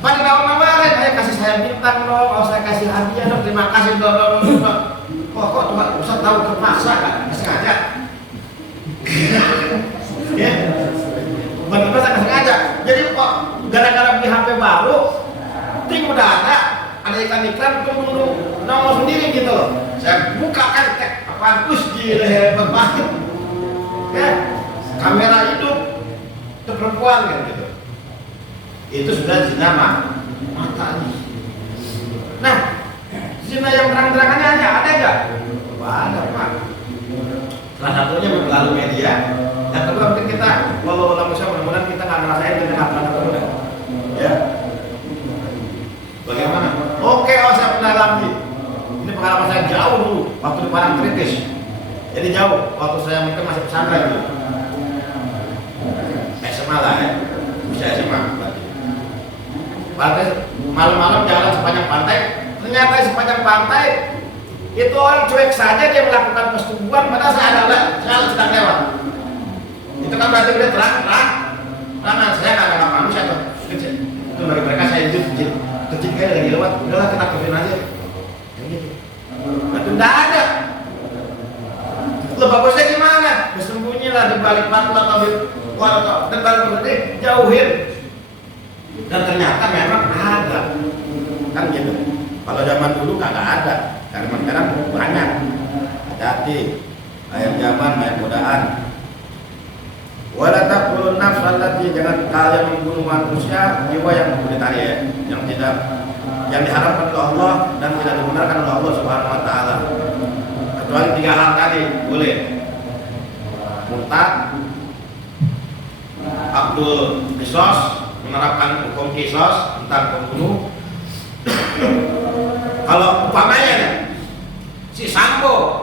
Pada nawarin, ayo kasih saya bintang dong, saya kasih hadiah dong, terima kasih dong. Kok Tuhan Ustaz tahu terpaksa kan? Sengaja. Ya. Benar-benar saya sengaja. Jadi kok gara-gara beli HP baru, ting udah ada iklan-iklan tunggu nongol sendiri gitu loh. Saya buka kan apaan gila hebat banget. Ya. Kamera hidup itu perempuan kan gitu. Itu sudah zina mata nih. Nah, zina yang terang-terangannya ada nggak? Ada Pak. Salah satunya melalui media. Yang kedua mungkin kita, kalau mudah-mudahan kita nggak ngerasain, kita nggak pernah ketemu. Ya. Bagaimana? Oke, saya pernah alami. Ini pengalaman saya jauh dulu, waktu di Padang kritis. Jadi jauh, waktu saya mungkin masih pesantren dulu. SMA lah ya, usia SMA. Malam-malam jalan sepanjang pantai, ternyata sepanjang pantai itu orang cuek saja dia melakukan persetubuhan, padahal saya sedang lewat. Itu kan berarti udah terang, karena saya nggak ada manusia tuh kecil. Itu bagi mereka saya itu kecil kayak lagi lewat, udahlah kita kerjain aja. Itu nggak ada. Lo bagusnya gimana? Bersembunyilah di balik batu atau di dan balik berarti jauhin. Dan ternyata memang ada, kan gitu. Kalau zaman dulu kagak ada, karena sekarang banyak. Hati-hati, ayat zaman, ayat godaan. Wala taqtulun nafs allati, jangan kalian membunuh manusia jiwa yang tadi ya, yang diharamkan oleh Allah dan tidak dibenarkan oleh Allah Subhanahu wa taala. Kecuali 3 hal tadi boleh. Murtad, Abdul Qisas, menerapkan hukum qisas tentang pembunuh. Kalau umpamanya si Sambo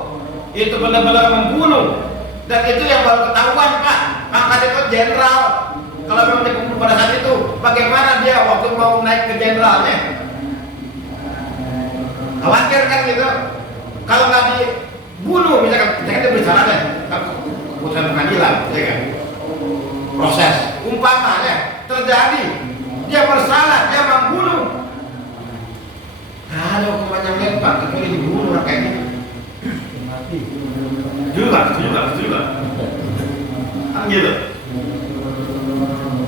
itu benar-benar membunuh dan itu yang baru ketahuan Pak, maka itu jenderal. Kalau memang dia pembunuh pada saat itu, bagaimana dia waktu mau naik ke jenderalnya? Khawatir kan gitu. Kalau nggak dibunuh, misalkan dia berbicara deh, keputusan pengadilan, ya kan? Proses umpamanya terjadi dia bersalah, dia membunuh, ada hukuman yang lebar kecuali dibunuh orang kayak gitu. Mati. Juga. Kan gitu.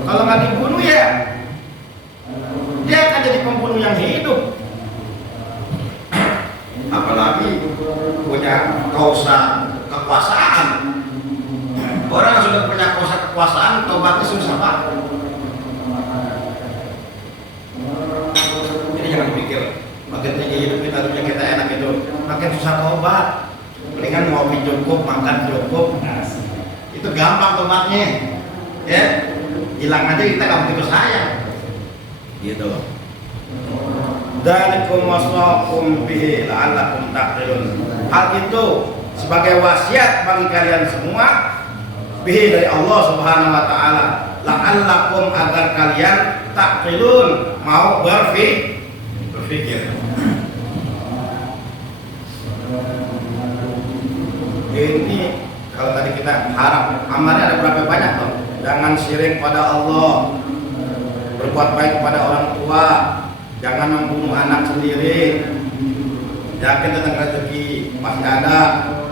Kalau nggak dibunuh ya dia akan jadi pembunuh yang hidup. Apalagi punya kausa kekuasaan. Orang yang sudah punya kuasa kekuasaan, tobatnya susah Pak. Jadi jangan pikir makin tinggi hidup kita, dunia kita enak itu, makin susah tobat. Mendingan ngopi cukup, makan cukup, itu gampang tobatnya. Ya, hilang aja kita nggak begitu sayang. Gitu. Dzalikum wasaqum bihi la'allakum taqilun. Hal itu sebagai wasiat bagi kalian semua bihi dari Allah Subhanahu wa taala, la'allakum agar kalian taqilun, mau berpikir. Ini kalau tadi kita harap amalnya ada berapa banyak loh. Jangan syirik pada Allah, berbuat baik kepada orang tua, jangan membunuh anak sendiri, yakin tentang rezeki pasti ada,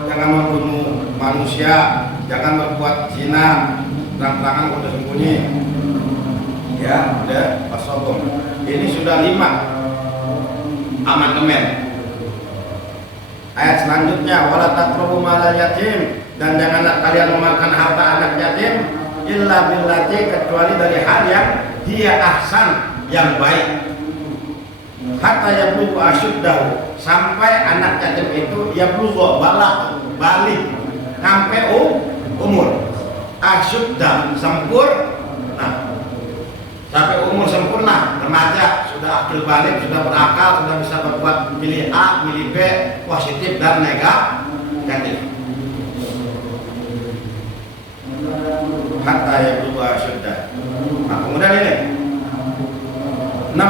jangan membunuh manusia, jangan berbuat zina, terang-terangan udah sembunyi. Ya, udah wasobom. Ini sudah 5 amandemen. Ayat selanjutnya, wala taqrabu malal yatim, dan janganlah kalian memakan harta anak yatim illa billati, kecuali dari hal yang dia ahsan yang baik. Hatta yablughu asyuddahu, sampai anak yatim itu yablughu balik sampai umur asyuddah, sempurna, sampai umur sempurna, remaja, sudah akil balik, sudah berakal, sudah bisa berbuat milih A, milih B, positif dan negatif. Hatta yablughu asyuddah. Nah, kemudian ini 6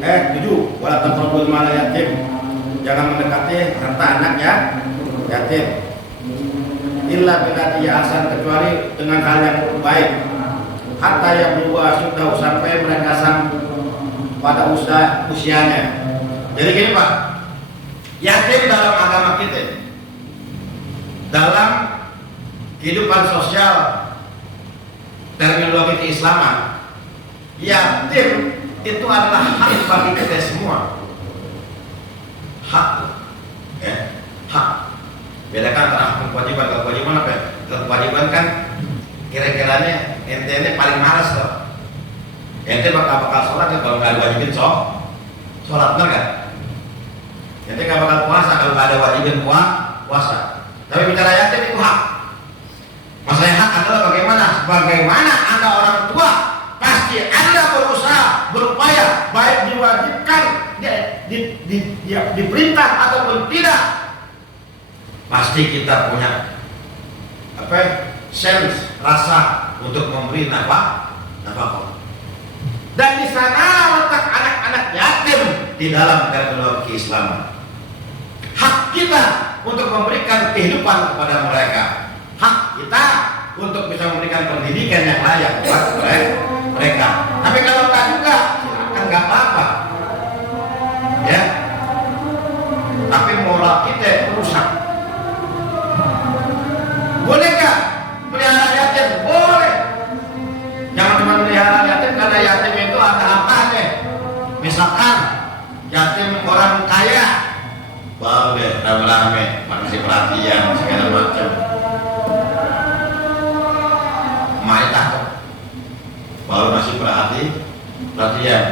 7, wala taqrabul mala yatim, jangan mendekati harta anak ya yatim, illa billati ahsan, kecuali dengan hal yang baik. Hatta yablughu asyuddahu, sampai mereka sampai pada usianya. Jadi gini Pak, yatim dalam agama kita, dalam kehidupan sosial terminologi keislaman, yatim itu adalah hak bagi kita semua. Hak, hak. Bedakan antara hak dan kewajiban. Kalau kewajiban apa ya? Kalau kewajiban kan kira-kiranya ente paling malas loh. Ente bakal sholat ya kalau nggak ada wajibin sholat, benar nggak? Ente nggak bakal puasa kalau nggak ada wajibin puasa. Tapi bicara yatim itu hak. Masalah hak adalah bagaimana anda orang tua pasti anda berusaha, berupaya, baik diwajibkan, diperintah ataupun tidak, pasti kita punya sense, rasa untuk memberi nafkah. Dan di sana letak anak-anak yatim di dalam terminologi Keislaman. Hak kita untuk memberikan kehidupan kepada mereka, hak kita untuk bisa memberikan pendidikan yang layak buat mereka. Tapi kalau tak juga, silakan, nggak apa-apa. Ya. Tapi moral kita rusak. Boleh nggak melihara yatim? Boleh. Jangan cuma melihara yatim karena yatim itu ada apanya. Misalkan yatim orang kaya, baru deh rame-rame, makasih perhatian segala macam. Mai takut, baru masih perhatian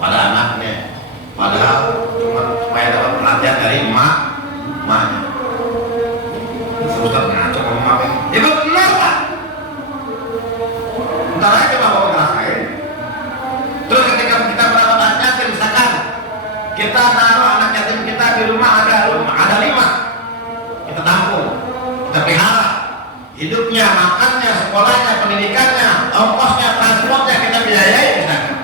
pada anaknya, padahal cuma supaya dapat perhatian dari emaknya. Ustaz ngaco sama emaknya, itu benar Pak. Ntar aja bapak ngerasain. Terus ketika kita merawat yatim, misalkan kita taruh anak yatim kita di rumah ada 5, kita tampung, kita pelihara. Hidupnya, makannya, sekolahnya, pendidikannya, ongkosnya, transportnya kita biayai misalkan.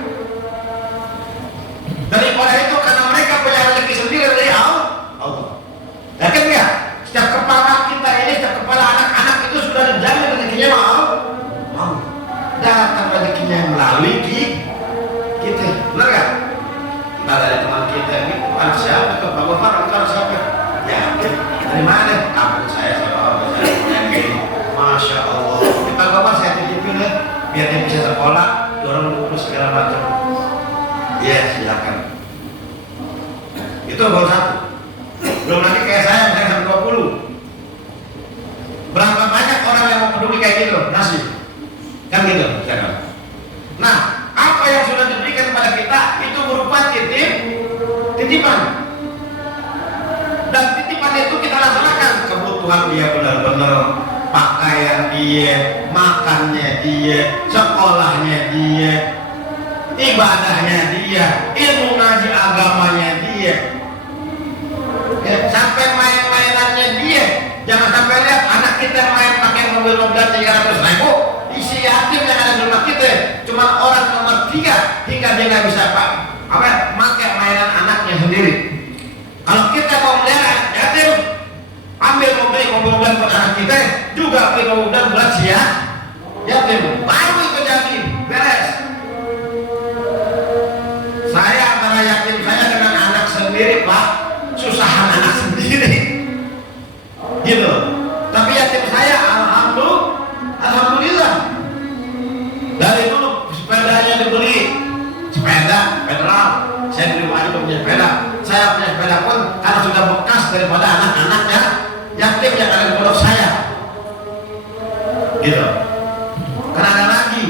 Daripada itu karena mereka punya rezeki sendiri dari Allah. Yakin nggak? Setiap kepala kita ini, setiap kepala anak-anak itu sudah dijamin rezekinya Allah. Datang rezekinya melalui kita, benar nggak? Kita dari teman kita ini, bukan siapa tuh, Pak Bapak, bukan siapa? Yakin? Dari mana? Kampung saya orang saya punya gini. Masya Allah, kita bapak saya titipin ya, biar dia bisa sekolah, dorong lulus segala macam. Iya, silakan. Itu baru 1. Belum lagi kayak saya, misalnya sampai 20. Berapa banyak orang yang mau peduli kayak gitu, nasib. Kan gitu, silakan. Nah, apa yang sudah diberikan kepada kita itu berupa titipan. Dan titipan itu kita laksanakan. Kebutuhan dia benar-benar, pakaian dia, makannya dia, sekolahnya dia, ibadahnya dia, ilmu ngaji agamanya dia, ya, sampai main-mainannya dia. Jangan sampai lihat anak kita main pakai mobil-mobilan 300.000, isi yatim yang ada di rumah kita cuma orang nomor 3 hingga dia nggak bisa pakai mainan anaknya sendiri. Kalau kita mau melihara yatim, ambil mobil-mobilan buat anak kita, juga beli mobil buat yatim, baru itu jadi beres. Saya antara yatim saya dengan anak sendiri Pak, susahan anak sendiri gitu. Tapi yatim saya alhamdulillah dari dulu sepedanya dibeli, sepeda federal, saya di rumah itu punya sepeda. Saya punya sepeda pun karena sudah bekas daripada anak-anaknya yatim yang ada di pondok saya gitu. Karena ada lagi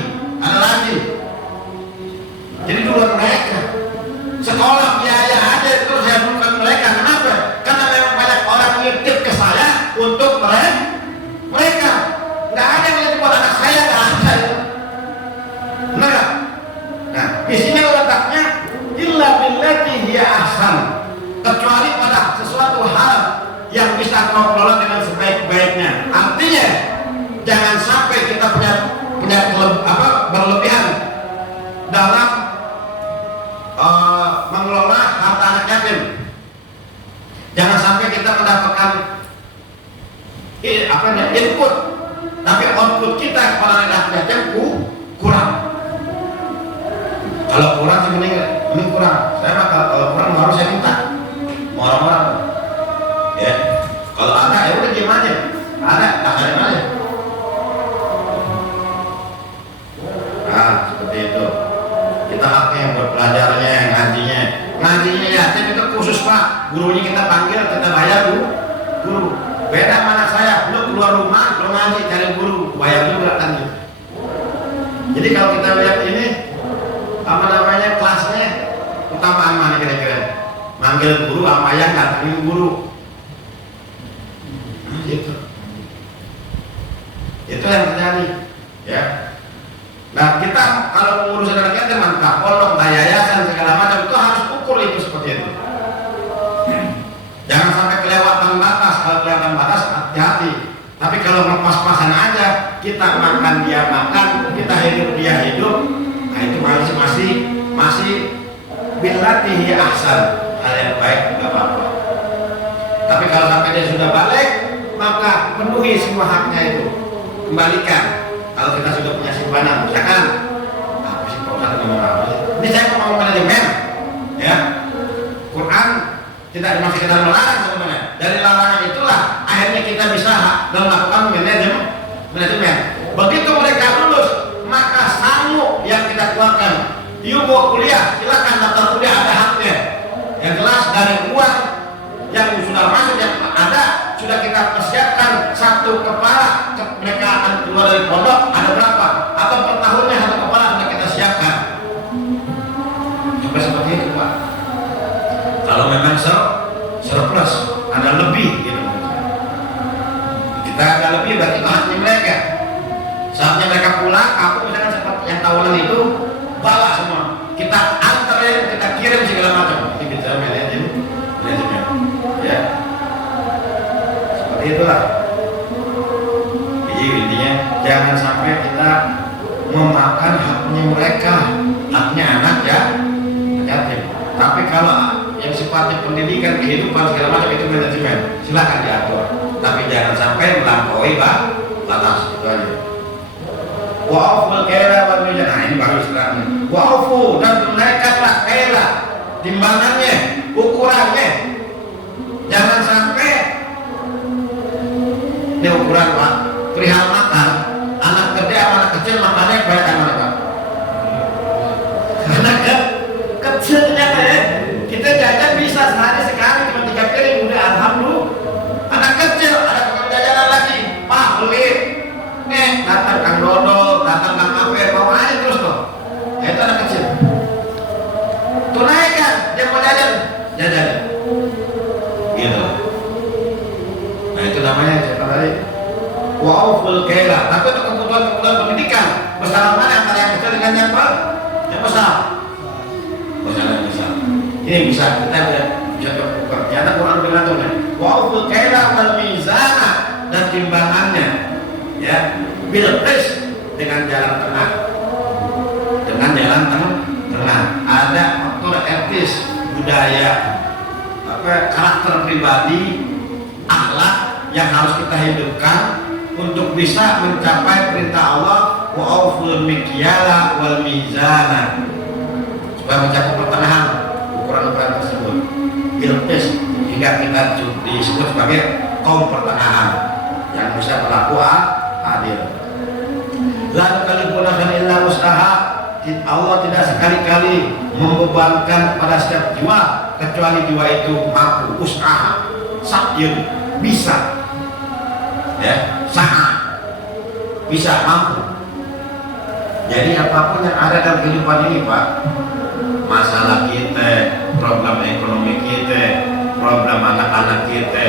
jangan sampai kita punya berlebihan dalam mengelola harta anak yatim. Jangan sampai kita mendapatkan input, tapi output kita kepada anak yatim kurang. Kalau kurang sih mending kurang. Saya mah kalau kurang harus saya minta sama orang-orang. Ya, kalau ada ya udah diem aja. Ada, tak ada aja. Nah, seperti itu. Kita haknya belajarnya, ngajinya yatim itu khusus Pak. Gurunya kita panggil, kita bayar guru. Beda mana saya, lu keluar rumah, lu ngaji cari guru, bayar juga kan gitu. Jadi kalau kita lihat ini kelasnya utamaan mana kira-kira? Manggil guru apa yang datangin guru? Nah, gitu. Itu yang terjadi, ya. Nah, kita kalau mengurus anak yatim, mantap, pondok, yayasan segala macam itu harus ukur itu seperti itu. Jangan sampai kelewatan batas. Kalau kelewatan batas, hati-hati. Tapi kalau lepas-pasan aja, kita makan dia makan, kita hidup dia hidup, nah itu masih billatihi ahsan, hal yang baik, nggak apa-apa. Tapi kalau sampai dia sudah balik, maka penuhi semua haknya itu, kembalikan. Kalau kita sudah punya simpanan, misalkan apa sih Pak Ustadz ngomong apa sih? Ini saya mau manajemen, ya. Quran tidak dimasukkan dalam larangan sebenarnya. Dari larangan itulah akhirnya kita bisa melakukan manajemen. Begitu mereka lulus, maka sangu yang kita keluarkan, yuk mau kuliah, silakan daftar kuliah, ada haknya. Yang jelas dari uang yang sudah masuk yang ada sudah kita persiapkan satu kepala, mereka akan keluar dari pondok ada berapa atau per tahunnya satu kepala sudah kita siapkan. Sampai seperti itu Pak. Kalau memang surplus ada lebih gitu, kita ada lebih berarti itu haknya mereka. Saatnya mereka pulang, aku misalkan seperti yang tahunan itu bawa semua, kita anterin, kita kirim segala macam. Ini bisa manajemen, ya. Seperti itulah. Jadi intinya jangan sampai kita memakan haknya mereka, haknya anak ya, yatim. Tapi kalau yang sifatnya pendidikan, kehidupan segala macam itu manajemen, silakan diatur. Tapi jangan sampai melampaui batas itu aja. Wa'aful kaila wal mizan. Nah ini baru sekarang. Wa'afu dan tunaikanlah kaila, timbangannya, ukurannya. Jangan sampai ini ukuran Pak, perihal makan, anak gede sama anak kecil makannya kebanyakan mana Pak? Anak kecil ternyata ya, kita jajan bisa sehari sekali cuma 3 piring udah alhamdulillah. Anak kecil ada tukang jajanan lagi, Pak beli, datang Kang Dodol, datang Kang Ape, mau aja terus tuh. Itu anak kecil. Tunaikan, dia mau jajan. Gitu. Nah itu namanya siapa tadi? Wa'uful kaila. Tapi itu kebutuhan pendidikan. Besar mana antara yang kecil dengan yang besar? Besar yang besar. Ini bisa kita bisa terbuka. Ternyata Quran bilang tuh, wa'uful kaila wal mizana, dan timbangannya, ya, bil qis, dengan jalan tengah. Dengan jalan tengah. Ada faktor etis, budaya, karakter pribadi, akhlak yang harus kita hidupkan untuk bisa mencapai perintah Allah wa'uful mikyala wal mizana, supaya mencapai pertengahan ukuran-ukuran tersebut ilpis, hingga kita disebut sebagai kaum pertengahan yang bisa berlaku adil. La nukallifu nafsan illa wus'aha. Allah tidak sekali-kali membebankan pada setiap jiwa kecuali jiwa itu mampu, usaha, sakyun, bisa, ya, sangat bisa, mampu. Jadi apapun yang ada dalam kehidupan ini Pak, masalah kita, problem ekonomi kita, problem anak-anak kita,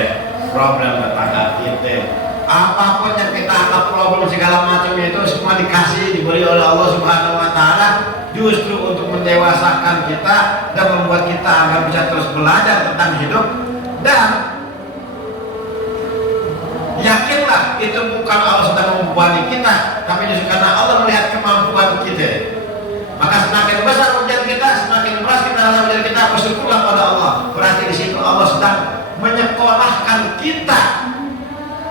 problem tetangga kita, apapun yang kita anggap problem segala macam itu semua diberi oleh Allah Subhanahu wa Ta'ala, justru untuk mendewasakan kita dan membuat kita agar bisa terus belajar tentang hidup. Dan yakinlah itu bukan Allah sedang membebani kita, tapi justru karena Allah melihat kemampuan kita. Maka semakin besar ujian kita, semakin berat kita dalam ujian kita, bersyukurlah pada Allah. Berarti di situ Allah sedang menyekolahkan kita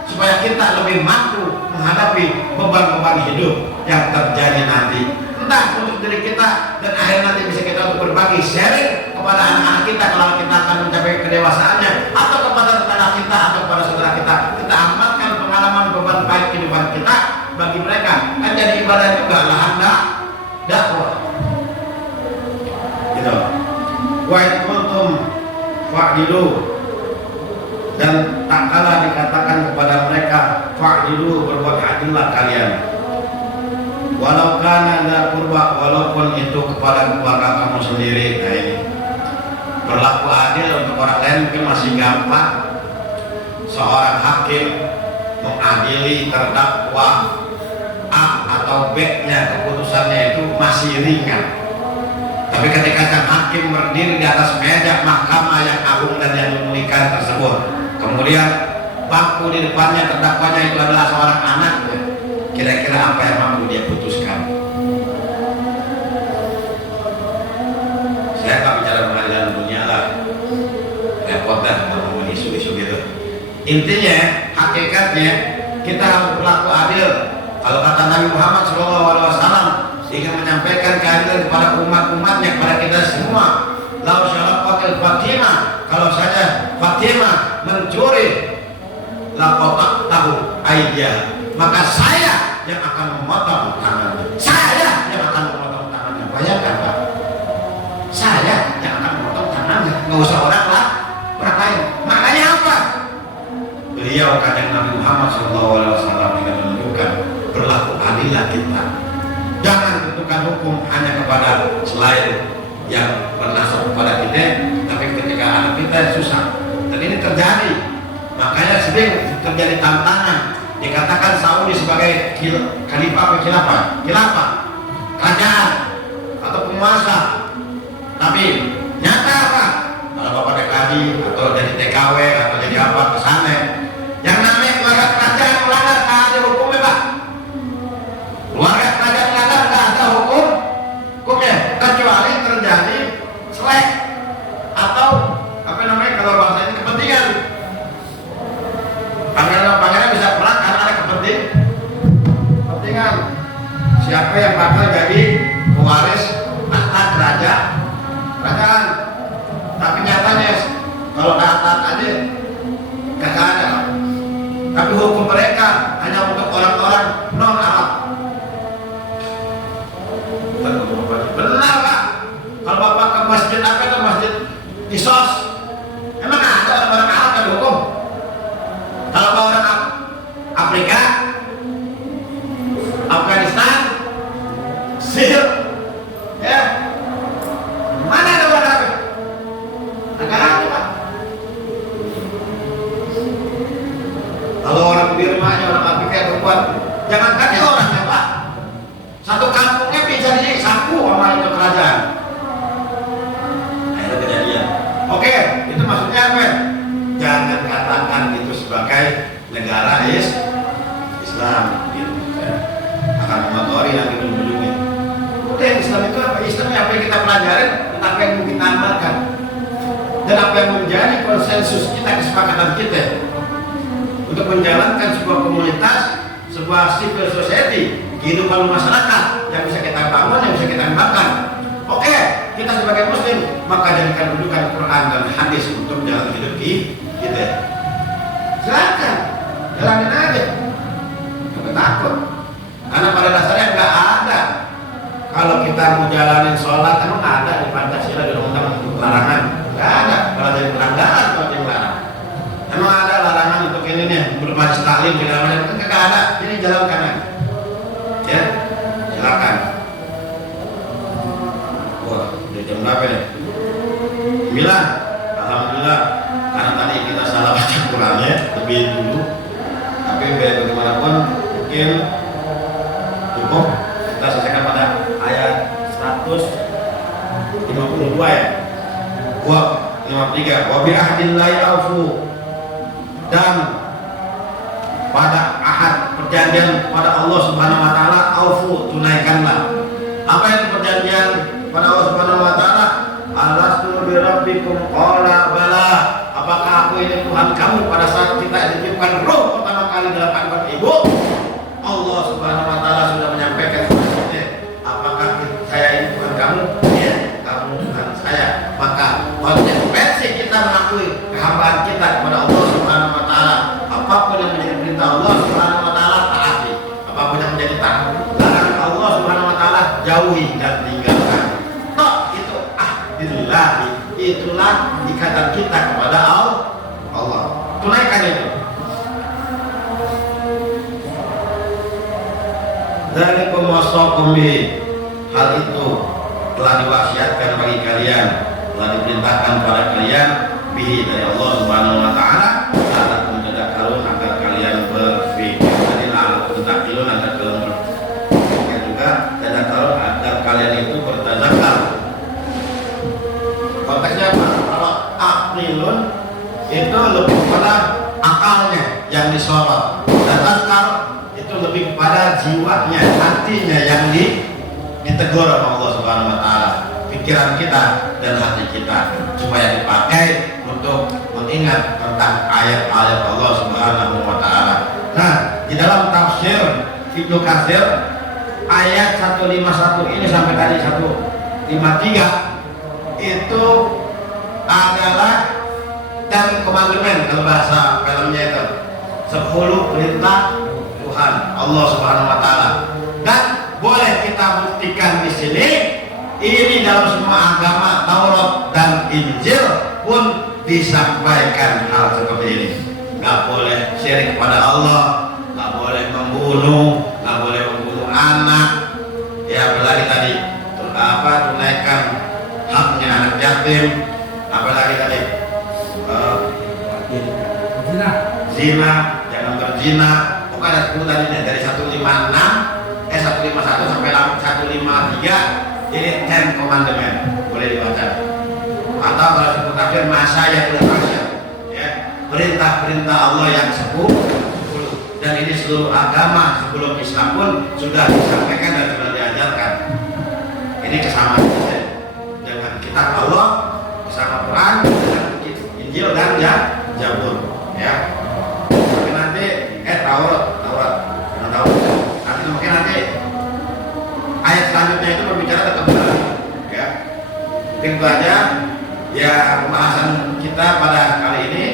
supaya kita lebih mampu menghadapi beban-beban hidup yang terjadi nanti. Entah untuk diri kita dan akhirnya nanti bisa kita untuk berbagi sharing kepada anak-anak kita kalau kita akan mencapai kedewasaannya, atau kepada tetangga kita atau kepada saudara kita. Kita amalkan pengalaman beban baik kehidupan kita bagi mereka. Kan jadi ibadah juga lahan dakwah. Gitu. Wa in kuntum fa'dilu, dan tak kalah dikatakan kepada mereka fa'dilu, berbuat adillah kalian. Walau kana la qurba, walaupun itu kepada keluarga kamu sendiri. Nah ini berlaku adil untuk orang lain mungkin masih gampang. Seorang hakim mengadili terdakwa A atau B-nya, keputusannya itu masih ringan. Tapi ketika sang hakim berdiri di atas meja mahkamah yang agung dan yang memuliakan tersebut, kemudian bangku di depannya terdakwanya itu adalah seorang anak, kira-kira apa yang mampu dia putuskan? Saya tak bicara pengadilan dunia lah, repot dah ngomongin isu-isu gitu. Intinya, hakikatnya kita harus berlaku adil. Kalau kata Nabi Muhammad SAW ingin menyampaikan keadilan kepada umat-umatnya, kepada kita semua. Lau syaraqatil Fatimah, kalau saja Fatimah mencuri lakotak tahu aidiyah, maka saya yang akan memotong tangannya. Saya yang akan memotong tangannya. Bayangkan Pak, saya yang akan memotong tangannya. Nggak usah orang lain. Maknanya apa? Beliau kanjeng Nabi Muhammad SAW ingin menunjukkan berlaku adillah kita. Jangan tentukan hukum hanya kepada selain yang bernasab kepada kita, tapi ketika anak kita susah. Dan ini terjadi. Makanya sering terjadi tantangan. Dikatakan Saudi sebagai khalifah atau khilafah, kerajaan atau penguasa. Tapi nyata apa? Kalau bapak DKI atau jadi TKW atau jadi apa kesana, yang namanya keluarga kerajaan melanggar tak ada hukumnya Pak. Keluarga kerajaan melanggar tak ada hukumnya, kecuali terjadi selek atau apa namanya kalau bahasa ini kepentingan. Pangeran bisa perang karena ada kepentingan. Siapa yang bakal jadi pewaris tahta kerajaan? Tapi nyatanya kalau taat aja kagak ada. Tapi hukum mereka hanya untuk orang-orang non Arab. Benar Pak. Kalau bapak ke masjid apa itu masjid Isos, emang ada orang-orang Arab yang hukum? Kalau orang Afrika, Afghanistan, Syria, ya, mana ada orang Arab? Agak ada Pak. Kalau orang Birmanya, orang Afrika perempuan, jangankan dia orangnya Pak, satu kampungnya bisa disapu sama itu kerajaan. Nah itu kejadian. Oke, itu maksudnya apa? Jangan katakan itu sebagai negara Islam gitu, ya. Akan mengotori nanti ujung-ujungnya. Udah, Islam itu apa? Islam apa yang kita pelajarin, apa yang kita amalkan, dan apa yang menjadi konsensus kita, kesepakatan kita untuk menjalankan sebuah komunitas, sebuah civil society, kehidupan masyarakat yang bisa kita bangun, yang bisa kita kembangkan. Oke, kita sebagai muslim maka jadikan rujukan Quran dan hadis untuk jalan hidup kita. Silakan, jalanin aja. Jangan takut. Karena pada dasarnya nggak ada. Kalau kita mau jalanin sholat, emang ada di Pancasila di undang-undang larangan? Nggak ada. Kalau jadi pelanggaran, kalau jadi larang. Emang ada larangan untuk ini nih, bermajlis taklim segala macam? Nggak ada. Ini jalankan aja. Ya, silakan. Wah, udah jam berapa nih? 9. Alhamdulillah. Karena tadi kita salah baca Qurannya lebih dulu. Tapi bagaimanapun mungkin cukup. Kita selesaikan pada ayat 152 ya. 53. Wa bi ahdillahi aufu, dan pada ahad perjanjian perjanjian pada Allah Subhanahu wa taala, aufu, tunaikanlah. Apa itu perjanjian pada Allah Subhanahu wa taala? Alastu bi rabbikum qala bala. Apakah aku ini Tuhan kamu? Pada saat kita ditiupkan ruh pertama kali dalam kandungan ibu, Allah Subhanahu wa taala sudah menyampaikan kepada kita, apakah saya ini Tuhan kamu? Ya, kamu Tuhan saya. Maka konsekuensi kita mengakui kehambaan kita kepada Allah Subhanahu wa taala. Apapun yang menjadi perintah Allah Subhanahu wa taala taati. Apapun yang menjadi larangan Allah Subhanahu wa taala jauhi dan tinggalkan. Toh itu ahdillahi, itulah ikatan kita kepada Allah. Tunaikan itu. Dzalikum wasaqum bi. Hal itu telah diwasiatkan bagi kalian, telah diperintahkan kepada kalian bihi dari Allah Subhanahu wa taala, agar tadakkarun, agar kalian berpikir. Jadi la'allakum taqilun, agar kalian berpikir juga, tadakkarun, agar kalian itu bertazakar. Konteksnya apa? Kalau aqilun itu lebih kepada akalnya yang disorot, tadakar itu lebih kepada jiwanya, hatinya yang ditegur oleh Allah Subhanahu wa taala. Pikiran kita dan hati kita supaya dipakai untuk mengingat tentang ayat-ayat Allah Subhanahu wa taala. Nah, di dalam tafsir Ibnu Katsir ayat 151 ini sampai tadi 153 itu adalah Ten Commandment kalau bahasa filmnya itu 10 perintah Tuhan Allah Subhanahu wa taala. Dan boleh kita buktikan di sini, ini dalam semua agama Taurat dan Injil pun disampaikan hal seperti ini. Nggak boleh syirik kepada Allah, nggak boleh membunuh, nggak boleh membunuh anak. Ya, apalagi tadi tunaikan haknya anak yatim, apalagi tadi zina, jangan berzina. Pokoknya ada 10 tadi dari 151 sampai 153. Ini 10 Commandment, boleh dibaca. Atau kalau sebut tafsir masaya ya, perintah-perintah Allah yang 10. Dan ini seluruh agama sebelum Islam pun sudah disampaikan dan sudah diajarkan. Ini kesamaan dengan kitab Allah, bersama Quran, dengan Injil dan Zabur, ya. Tapi nanti Taurat. Nanti mungkin ayat selanjutnya itu berbicara tentang ya. Mungkin itu aja ya pembahasan kita pada kali ini,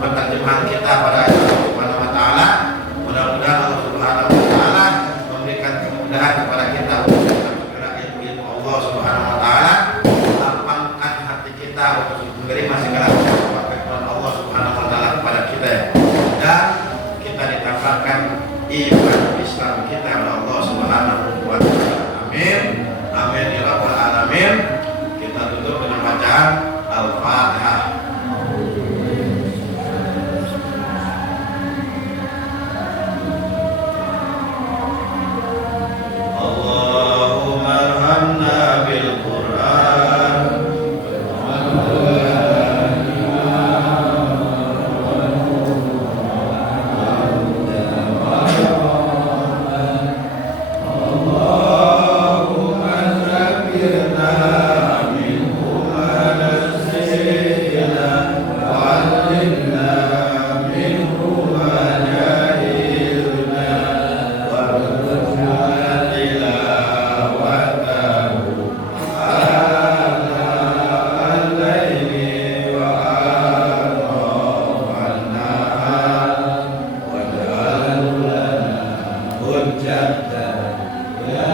penterjemahan kita pada Allah Subhanahu wa taala. Mudah-mudahan Allah Subhanahu wa taala memberikan kemudahan kepada kita untuk segera ilmu Allah Subhanahu wa taala, lapangkan hati kita untuk menerima segala firman Allah Subhanahu wa taala kepada kita, dan kita ditambahkan iman Islam kita kepada Allah Subhanahu wa taala. Amin. Amin ya rabbal alamin. Kita tutup dengan bacaan Al-Fatihah. Allahumma arhamna bil Qur'an Hujjatan ya